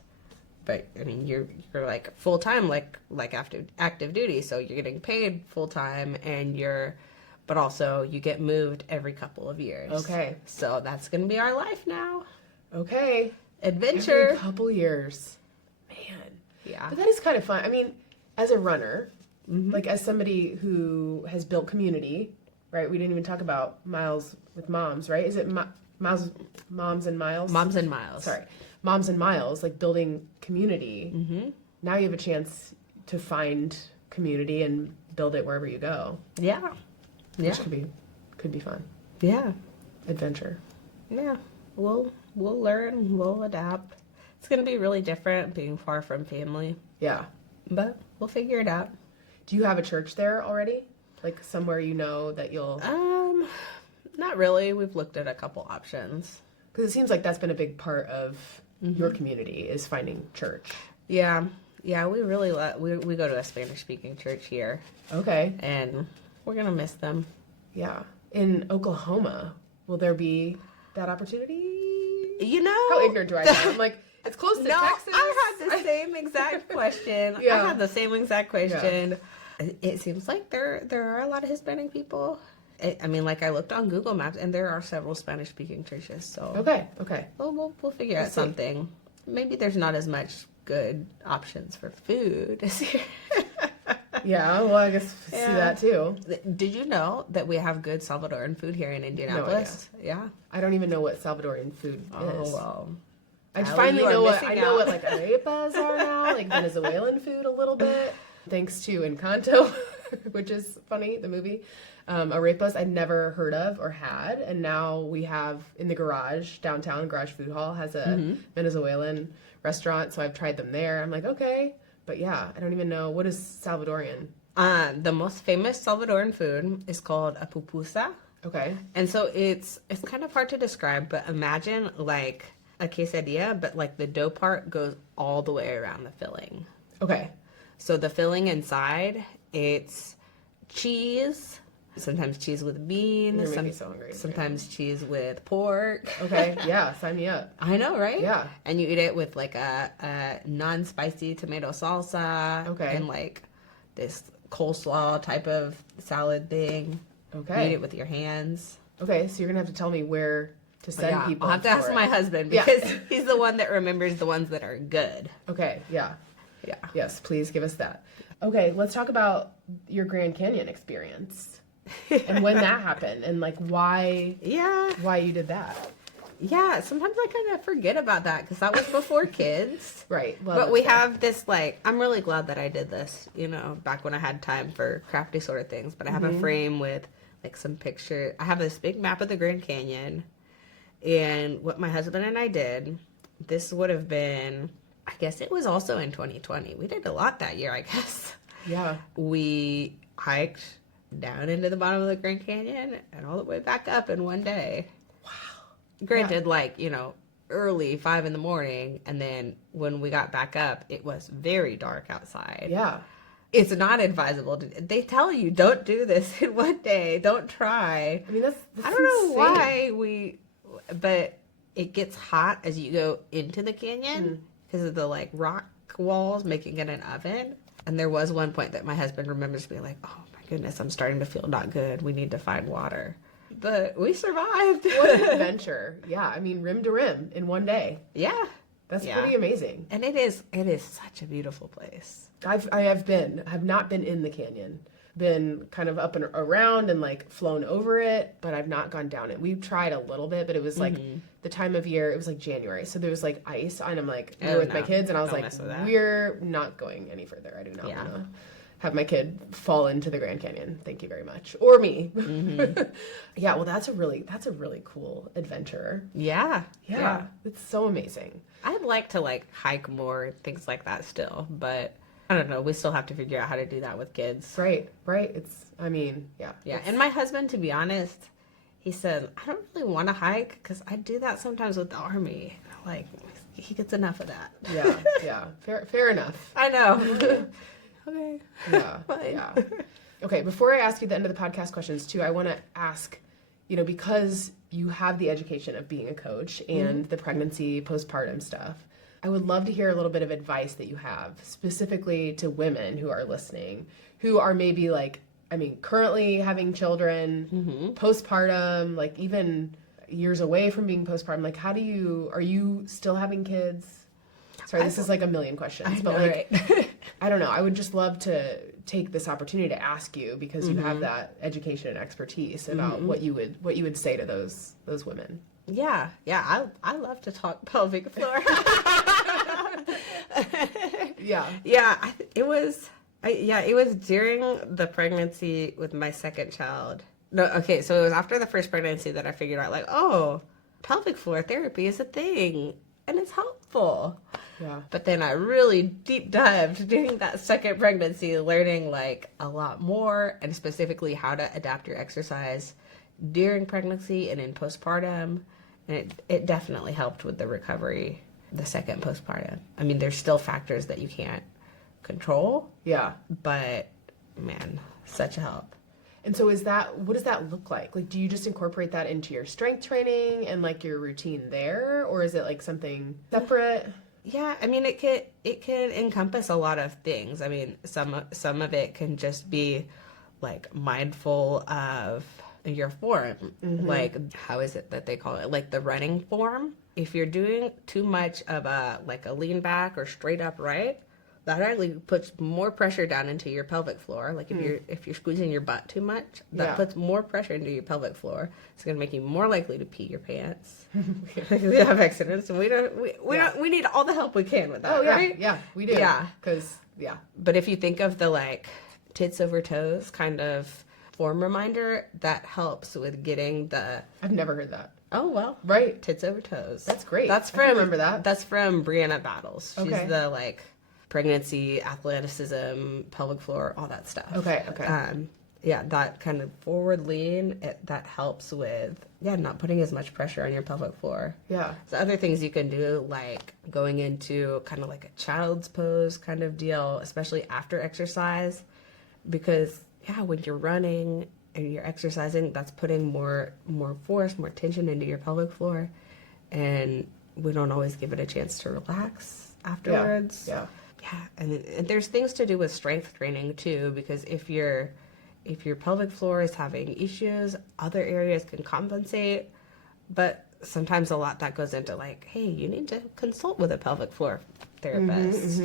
But I mean, you're like full-time, like active duty. So you're getting paid full-time but also you get moved every couple of years. Okay. So that's going to be our life now. Okay. Adventure. Every couple years. Man. Yeah. But that is kind of fun. I mean, as a runner, like as somebody who has built community, right? We didn't even talk about Miles with Moms, right? Is it Moms and Miles? Moms and Miles. Sorry. Moms and Miles, like building community. Mm-hmm. Now you have a chance to find community and build it wherever you go. Yeah. Which could be fun. Yeah. Adventure. Yeah. We'll learn, we'll adapt. It's going to be really different being far from family. Yeah. But we'll figure it out. Do you have a church there already? Like somewhere that you'll... Not really. We've looked at a couple options. Because it seems like that's been a big part of your community is finding church. Yeah. Yeah, we really we go to a Spanish-speaking church here. Okay. And we're going to miss them. Yeah. In Oklahoma, will there be that opportunity? How ignorant do I sound? I'm like, it's close to Texas. I had the same exact question. Yeah. I had the same exact question. Yeah. It seems like there are a lot of Hispanic people. I mean, like I looked on Google Maps, and there are several Spanish-speaking churches. So okay. We'll figure out something. Maybe there's not as much good options for food as here. Yeah, well, I guess see that too. Did you know that we have good Salvadoran food here in Indianapolis? No idea. Yeah. I don't even know what Salvadoran food is. Oh, well. I finally know what like arepas are now, like Venezuelan food a little bit, thanks to Encanto, which is funny, the movie. Arepas I'd never heard of or had, and now we have in the garage, downtown Garage Food Hall has a Venezuelan restaurant, so I've tried them there. I'm like, okay. But yeah, I don't even know. What is Salvadorian? The most famous Salvadoran food is called a pupusa. Okay. And so it's kind of hard to describe, but imagine like a quesadilla, but like the dough part goes all the way around the filling. Okay. So the filling inside, it's cheese, sometimes cheese with beans, You're making me so hungry. sometimes cheese with pork. Okay. Yeah. Sign me up. I know, right? Yeah. And you eat it with like a non-spicy tomato salsa. Okay. And like this coleslaw type of salad thing. Okay. You eat it with your hands. Okay. So you're going to have to tell me where to send people. I'll have to ask for my it. husband because he's the one that remembers the ones that are good. Okay. Yeah. Yeah. Yes. Please give us that. Okay. Let's talk about your Grand Canyon experience and when that happened and like why you did that. Yeah, sometimes I kind of forget about that because that was before kids. Right. Well, but we have this, like, I'm really glad that I did this, you know, back when I had time for crafty sort of things. But I have a frame with, like, some pictures. I have this big map of the Grand Canyon. And what my husband and I did, this would have been, I guess it was also in 2020. We did a lot that year, I guess. Yeah. We hiked down into the bottom of the Grand Canyon and all the way back up in one day. Granted, like, you know, early 5 a.m, and then when we got back up, it was very dark outside. Yeah. It's not advisable. They tell you, don't do this in one day. Don't try. I mean, that's I don't know insane. why but it gets hot as you go into the canyon because of the, like, rock walls making it an oven. And there was one point that my husband remembers being like, oh, my goodness, I'm starting to feel not good. We need to find water. But we survived. What an adventure. Yeah, I mean, rim to rim in one day. Yeah. That's pretty amazing. And it is such a beautiful place. I have not been in the canyon. Been kind of up and around and like flown over it, but I've not gone down it. We've tried a little bit, but it was like the time of year, it was like January. So there was like ice and I'm like, we were with my kids and I was like, we're not going any further. I do not want to have my kid fall into the Grand Canyon. Thank you very much. Or me. Yeah, well that's a really cool adventure. Yeah. It's so amazing. I'd like to like hike more, things like that still, but I don't know. We still have to figure out how to do that with kids. Right. Yeah. And my husband, to be honest, he said, I don't really want to hike because I do that sometimes with the Army. Like, he gets enough of that. Yeah. Fair enough. I know. Okay. Yeah. Okay, before I ask you the end of the podcast questions too, I want to ask, you know, because you have the education of being a coach and the pregnancy, postpartum stuff, I would love to hear a little bit of advice that you have specifically to women who are listening, who are maybe like, I mean, currently having children, postpartum, like even years away from being postpartum. Like, are you still having kids? Sorry, this is like a million questions, but like, right. I don't know. I would just love to take this opportunity to ask you because you have that education and expertise about what you would say to those women. Yeah. I love to talk pelvic floor. It was during the pregnancy with my second child. No, okay, so it was after the first pregnancy that I figured out, like, oh, pelvic floor therapy is a thing, and it's helpful. Yeah. But then I really deep dived during that second pregnancy, learning, like, a lot more, and specifically how to adapt your exercise during pregnancy and in postpartum, and it definitely helped with the recovery the second postpartum. I mean, there's still factors that you can't control. Yeah. But, man, such a help. And so what does that look like? Like, do you just incorporate that into your strength training and like your routine there? Or is it like something separate? Yeah, I mean, it can encompass a lot of things. I mean, some of it can just be like mindful of your form. Like, how is it that they call it? Like the running form. If you're doing too much of a lean back or straight upright, that actually puts more pressure down into your pelvic floor. Like if you're squeezing your butt too much, that puts more pressure into your pelvic floor. It's going to make you more likely to pee your pants. We have accidents, and we need all the help we can with that. Right? Yeah, we do. Yeah, because But if you think of the like tits over toes kind of form reminder, that helps with getting the. I've never heard that. Oh well, right. Tits over toes. That's great. That's from. I remember that. That's from Brianna Battles. She's Okay. the like. Pregnancy, athleticism, pelvic floor, all that stuff. Okay. that kind of forward lean, that helps with, not putting as much pressure on your pelvic floor. Yeah. So other things you can do, like going into kind of like a child's pose kind of deal, especially after exercise, because, when you're running and you're exercising, that's putting more force, more tension into your pelvic floor, and we don't always give it a chance to relax afterwards. Yeah. And there's things to do with strength training too, because if your pelvic floor is having issues, other areas can compensate, but sometimes a lot that goes into like, hey, you need to consult with a pelvic floor therapist.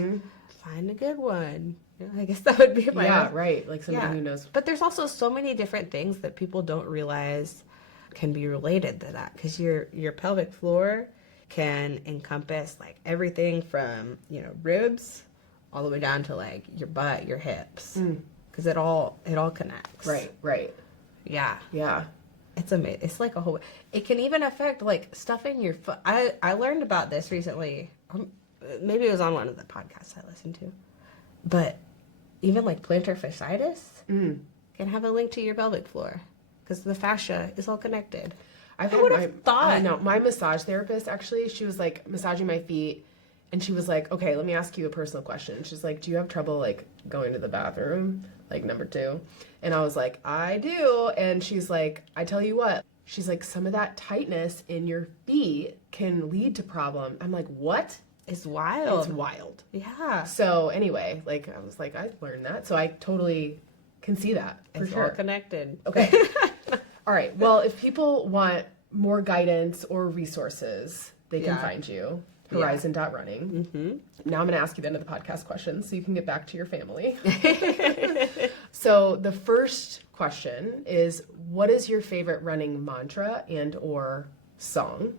Find a good one. I guess that would be my right. Like somebody who knows. But there's also so many different things that people don't realize can be related to that, because your pelvic floor can encompass like everything from ribs all the way down to like your butt, your hips, because it all connects. Right. Yeah. It's amazing. It's like a whole. It can even affect like stuff in your foot. I learned about this recently. Maybe it was on one of the podcasts I listened to, but even like plantar fasciitis can have a link to your pelvic floor, because the fascia is all connected. I would have thought. I know. My massage therapist, actually, she was like massaging my feet, and she was like, okay, let me ask you a personal question. She's like, do you have trouble like going to the bathroom, like number 2? And I was like, I do. And she's like, I tell you what, she's like, some of that tightness in your feet can lead to problem. I'm like, what? It's wild. It's wild. Yeah. So anyway, like I was like, I learned that. So I totally can see that for It's sure. all connected. Okay. All right. Well, if people want more guidance or resources, they can find you. Horizon.running. Now I'm going to ask you the end of the podcast questions so you can get back to your family. So the first question is, what is your favorite running mantra and or song?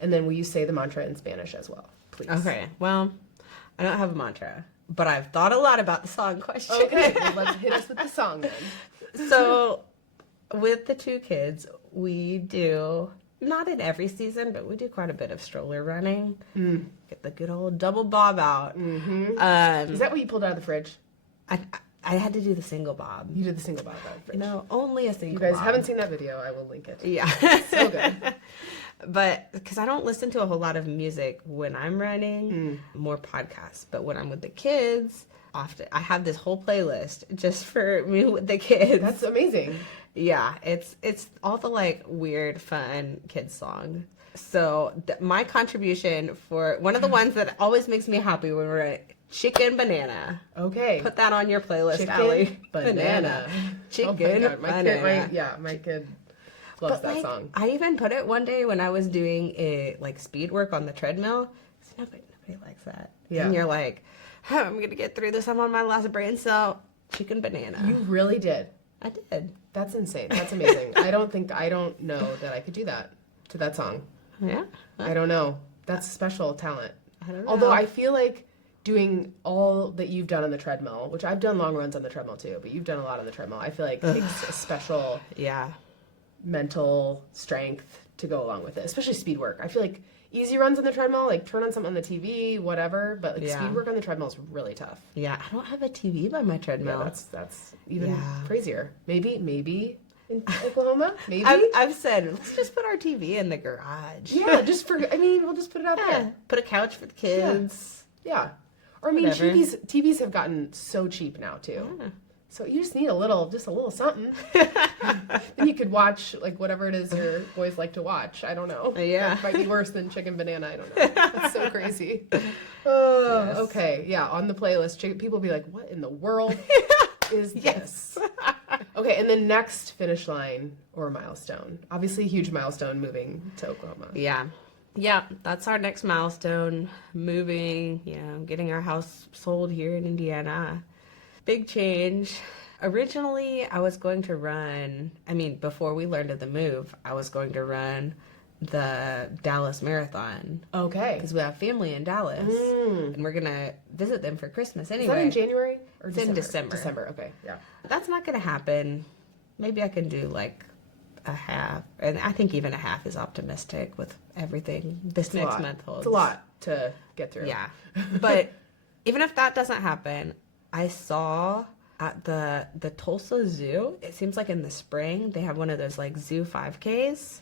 And then will you say the mantra in Spanish as well, please? Okay. Well, I don't have a mantra, but I've thought a lot about the song question. Okay. Well, let's hit us with the song then. So with the 2 kids, we do, not in every season, but we do quite a bit of stroller running. Get the good old double bob out. Is that what you pulled out of the fridge? I had to do the single bob. You did the single bob out of the fridge. No, only a single You guys bob. haven't seen that video, I will link it. Yeah. So good. But because I don't listen to a whole lot of music when I'm running, more podcasts. But when I'm with the kids, often I have this whole playlist just for me with the kids. That's amazing. Yeah, it's all the like weird, fun kids songs. So my contribution for one of the ones that always makes me happy when we're at Chicken Banana. Okay. Put that on your playlist, Chicken Allie. Banana. Chicken Oh my God. Banana. My kid loves that like, song. I even put it one day when I was doing a like speed work on the treadmill. Nobody likes that. Yeah. And you're like, I'm gonna get through this. I'm on my last brain cell. Chicken Banana. You really did. I did. That's insane. That's amazing. I don't know that I could do that to that song. Yeah. I don't know. That's a special talent. I don't know. Although I feel like doing all that you've done on the treadmill, which I've done long runs on the treadmill too, but you've done a lot on the treadmill, I feel like takes a special mental strength to go along with it, especially speed work. I feel like easy runs on the treadmill, like turn on something on the TV, whatever, but like speed work on the treadmill is really tough. Yeah, I don't have a TV by my treadmill. Yeah, that's even crazier. Maybe in Oklahoma, maybe. I've said, let's just put our TV in the garage. Yeah, we'll just put it out there. Put a couch for the kids. Yeah. Or I mean, Whatever. TVs have gotten so cheap now too. Yeah. So you just need a little something. Then you could watch like whatever it is your boys like to watch. I don't know. Yeah. It might be worse than Chicken Banana. I don't know. That's so crazy. Yes. Okay. Yeah. On the playlist, people be like, what in the world is this? Okay. And then next finish line or milestone. Obviously a huge milestone moving to Oklahoma. Yeah, that's our next milestone, moving, getting our house sold here in Indiana. Big change. Originally, I was going to run, before we learned of the move, I was going to run the Dallas Marathon. Okay. Because we have family in Dallas, and we're going to visit them for Christmas anyway. Is that in January or It's December? in December. December, okay, yeah. That's not going to happen. Maybe I can do like a half, and I think even a half is optimistic with everything this next month holds. It's a lot to get through. Yeah. But even if that doesn't happen, I saw at the Tulsa Zoo. It seems like in the spring they have one of those like zoo 5Ks.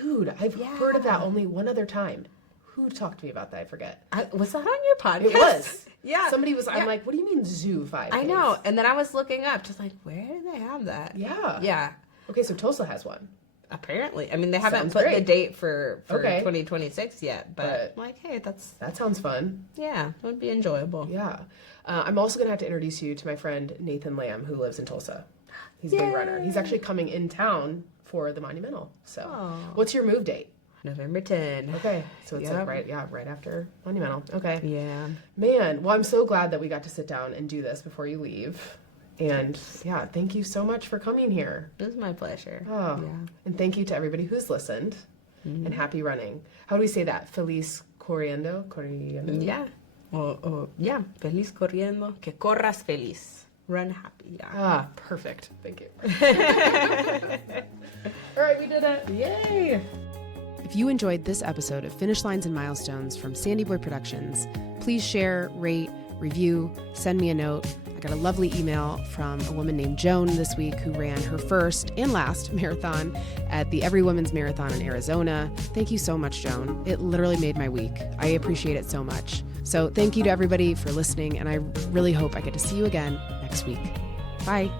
Dude, I've heard of that only one other time. Who talked to me about that? I forget. Was that on your podcast? It was. Yeah. Somebody was, I'm like, what do you mean zoo 5Ks? I know. And then I was looking up, just like, where do they have that? Yeah. Yeah. Okay, so Tulsa has one. Apparently. I mean, they haven't Sounds put great. the date for Okay. 2026 yet, but I'm like, hey, that sounds fun. Yeah, it would be enjoyable. Yeah. I'm also going to have to introduce you to my friend Nathan Lamb, who lives in Tulsa. He's a big runner. He's actually coming in town for the Monumental. So, what's your move date? November 10. Okay, so it's like right after Monumental. Okay. Yeah. Man, well, I'm so glad that we got to sit down and do this before you leave. And yeah, thank you so much for coming here. It was my pleasure. Oh, yeah. And thank you to everybody who's listened. And happy running. How do we say that? Feliz corriendo? Yeah. Yeah. Feliz corriendo. Que corras feliz. Run happy. Yeah. Ah, perfect. Thank you. All right, we did it. Yay. If you enjoyed this episode of Finish Lines and Milestones from Sandy Boy Productions, please share, rate, review, send me a note. I got a lovely email from a woman named Joan this week who ran her first and last marathon at the Every Women's Marathon in Arizona. Thank you so much, Joan. It literally made my week. I appreciate it so much. So thank you to everybody for listening, and I really hope I get to see you again next week. Bye.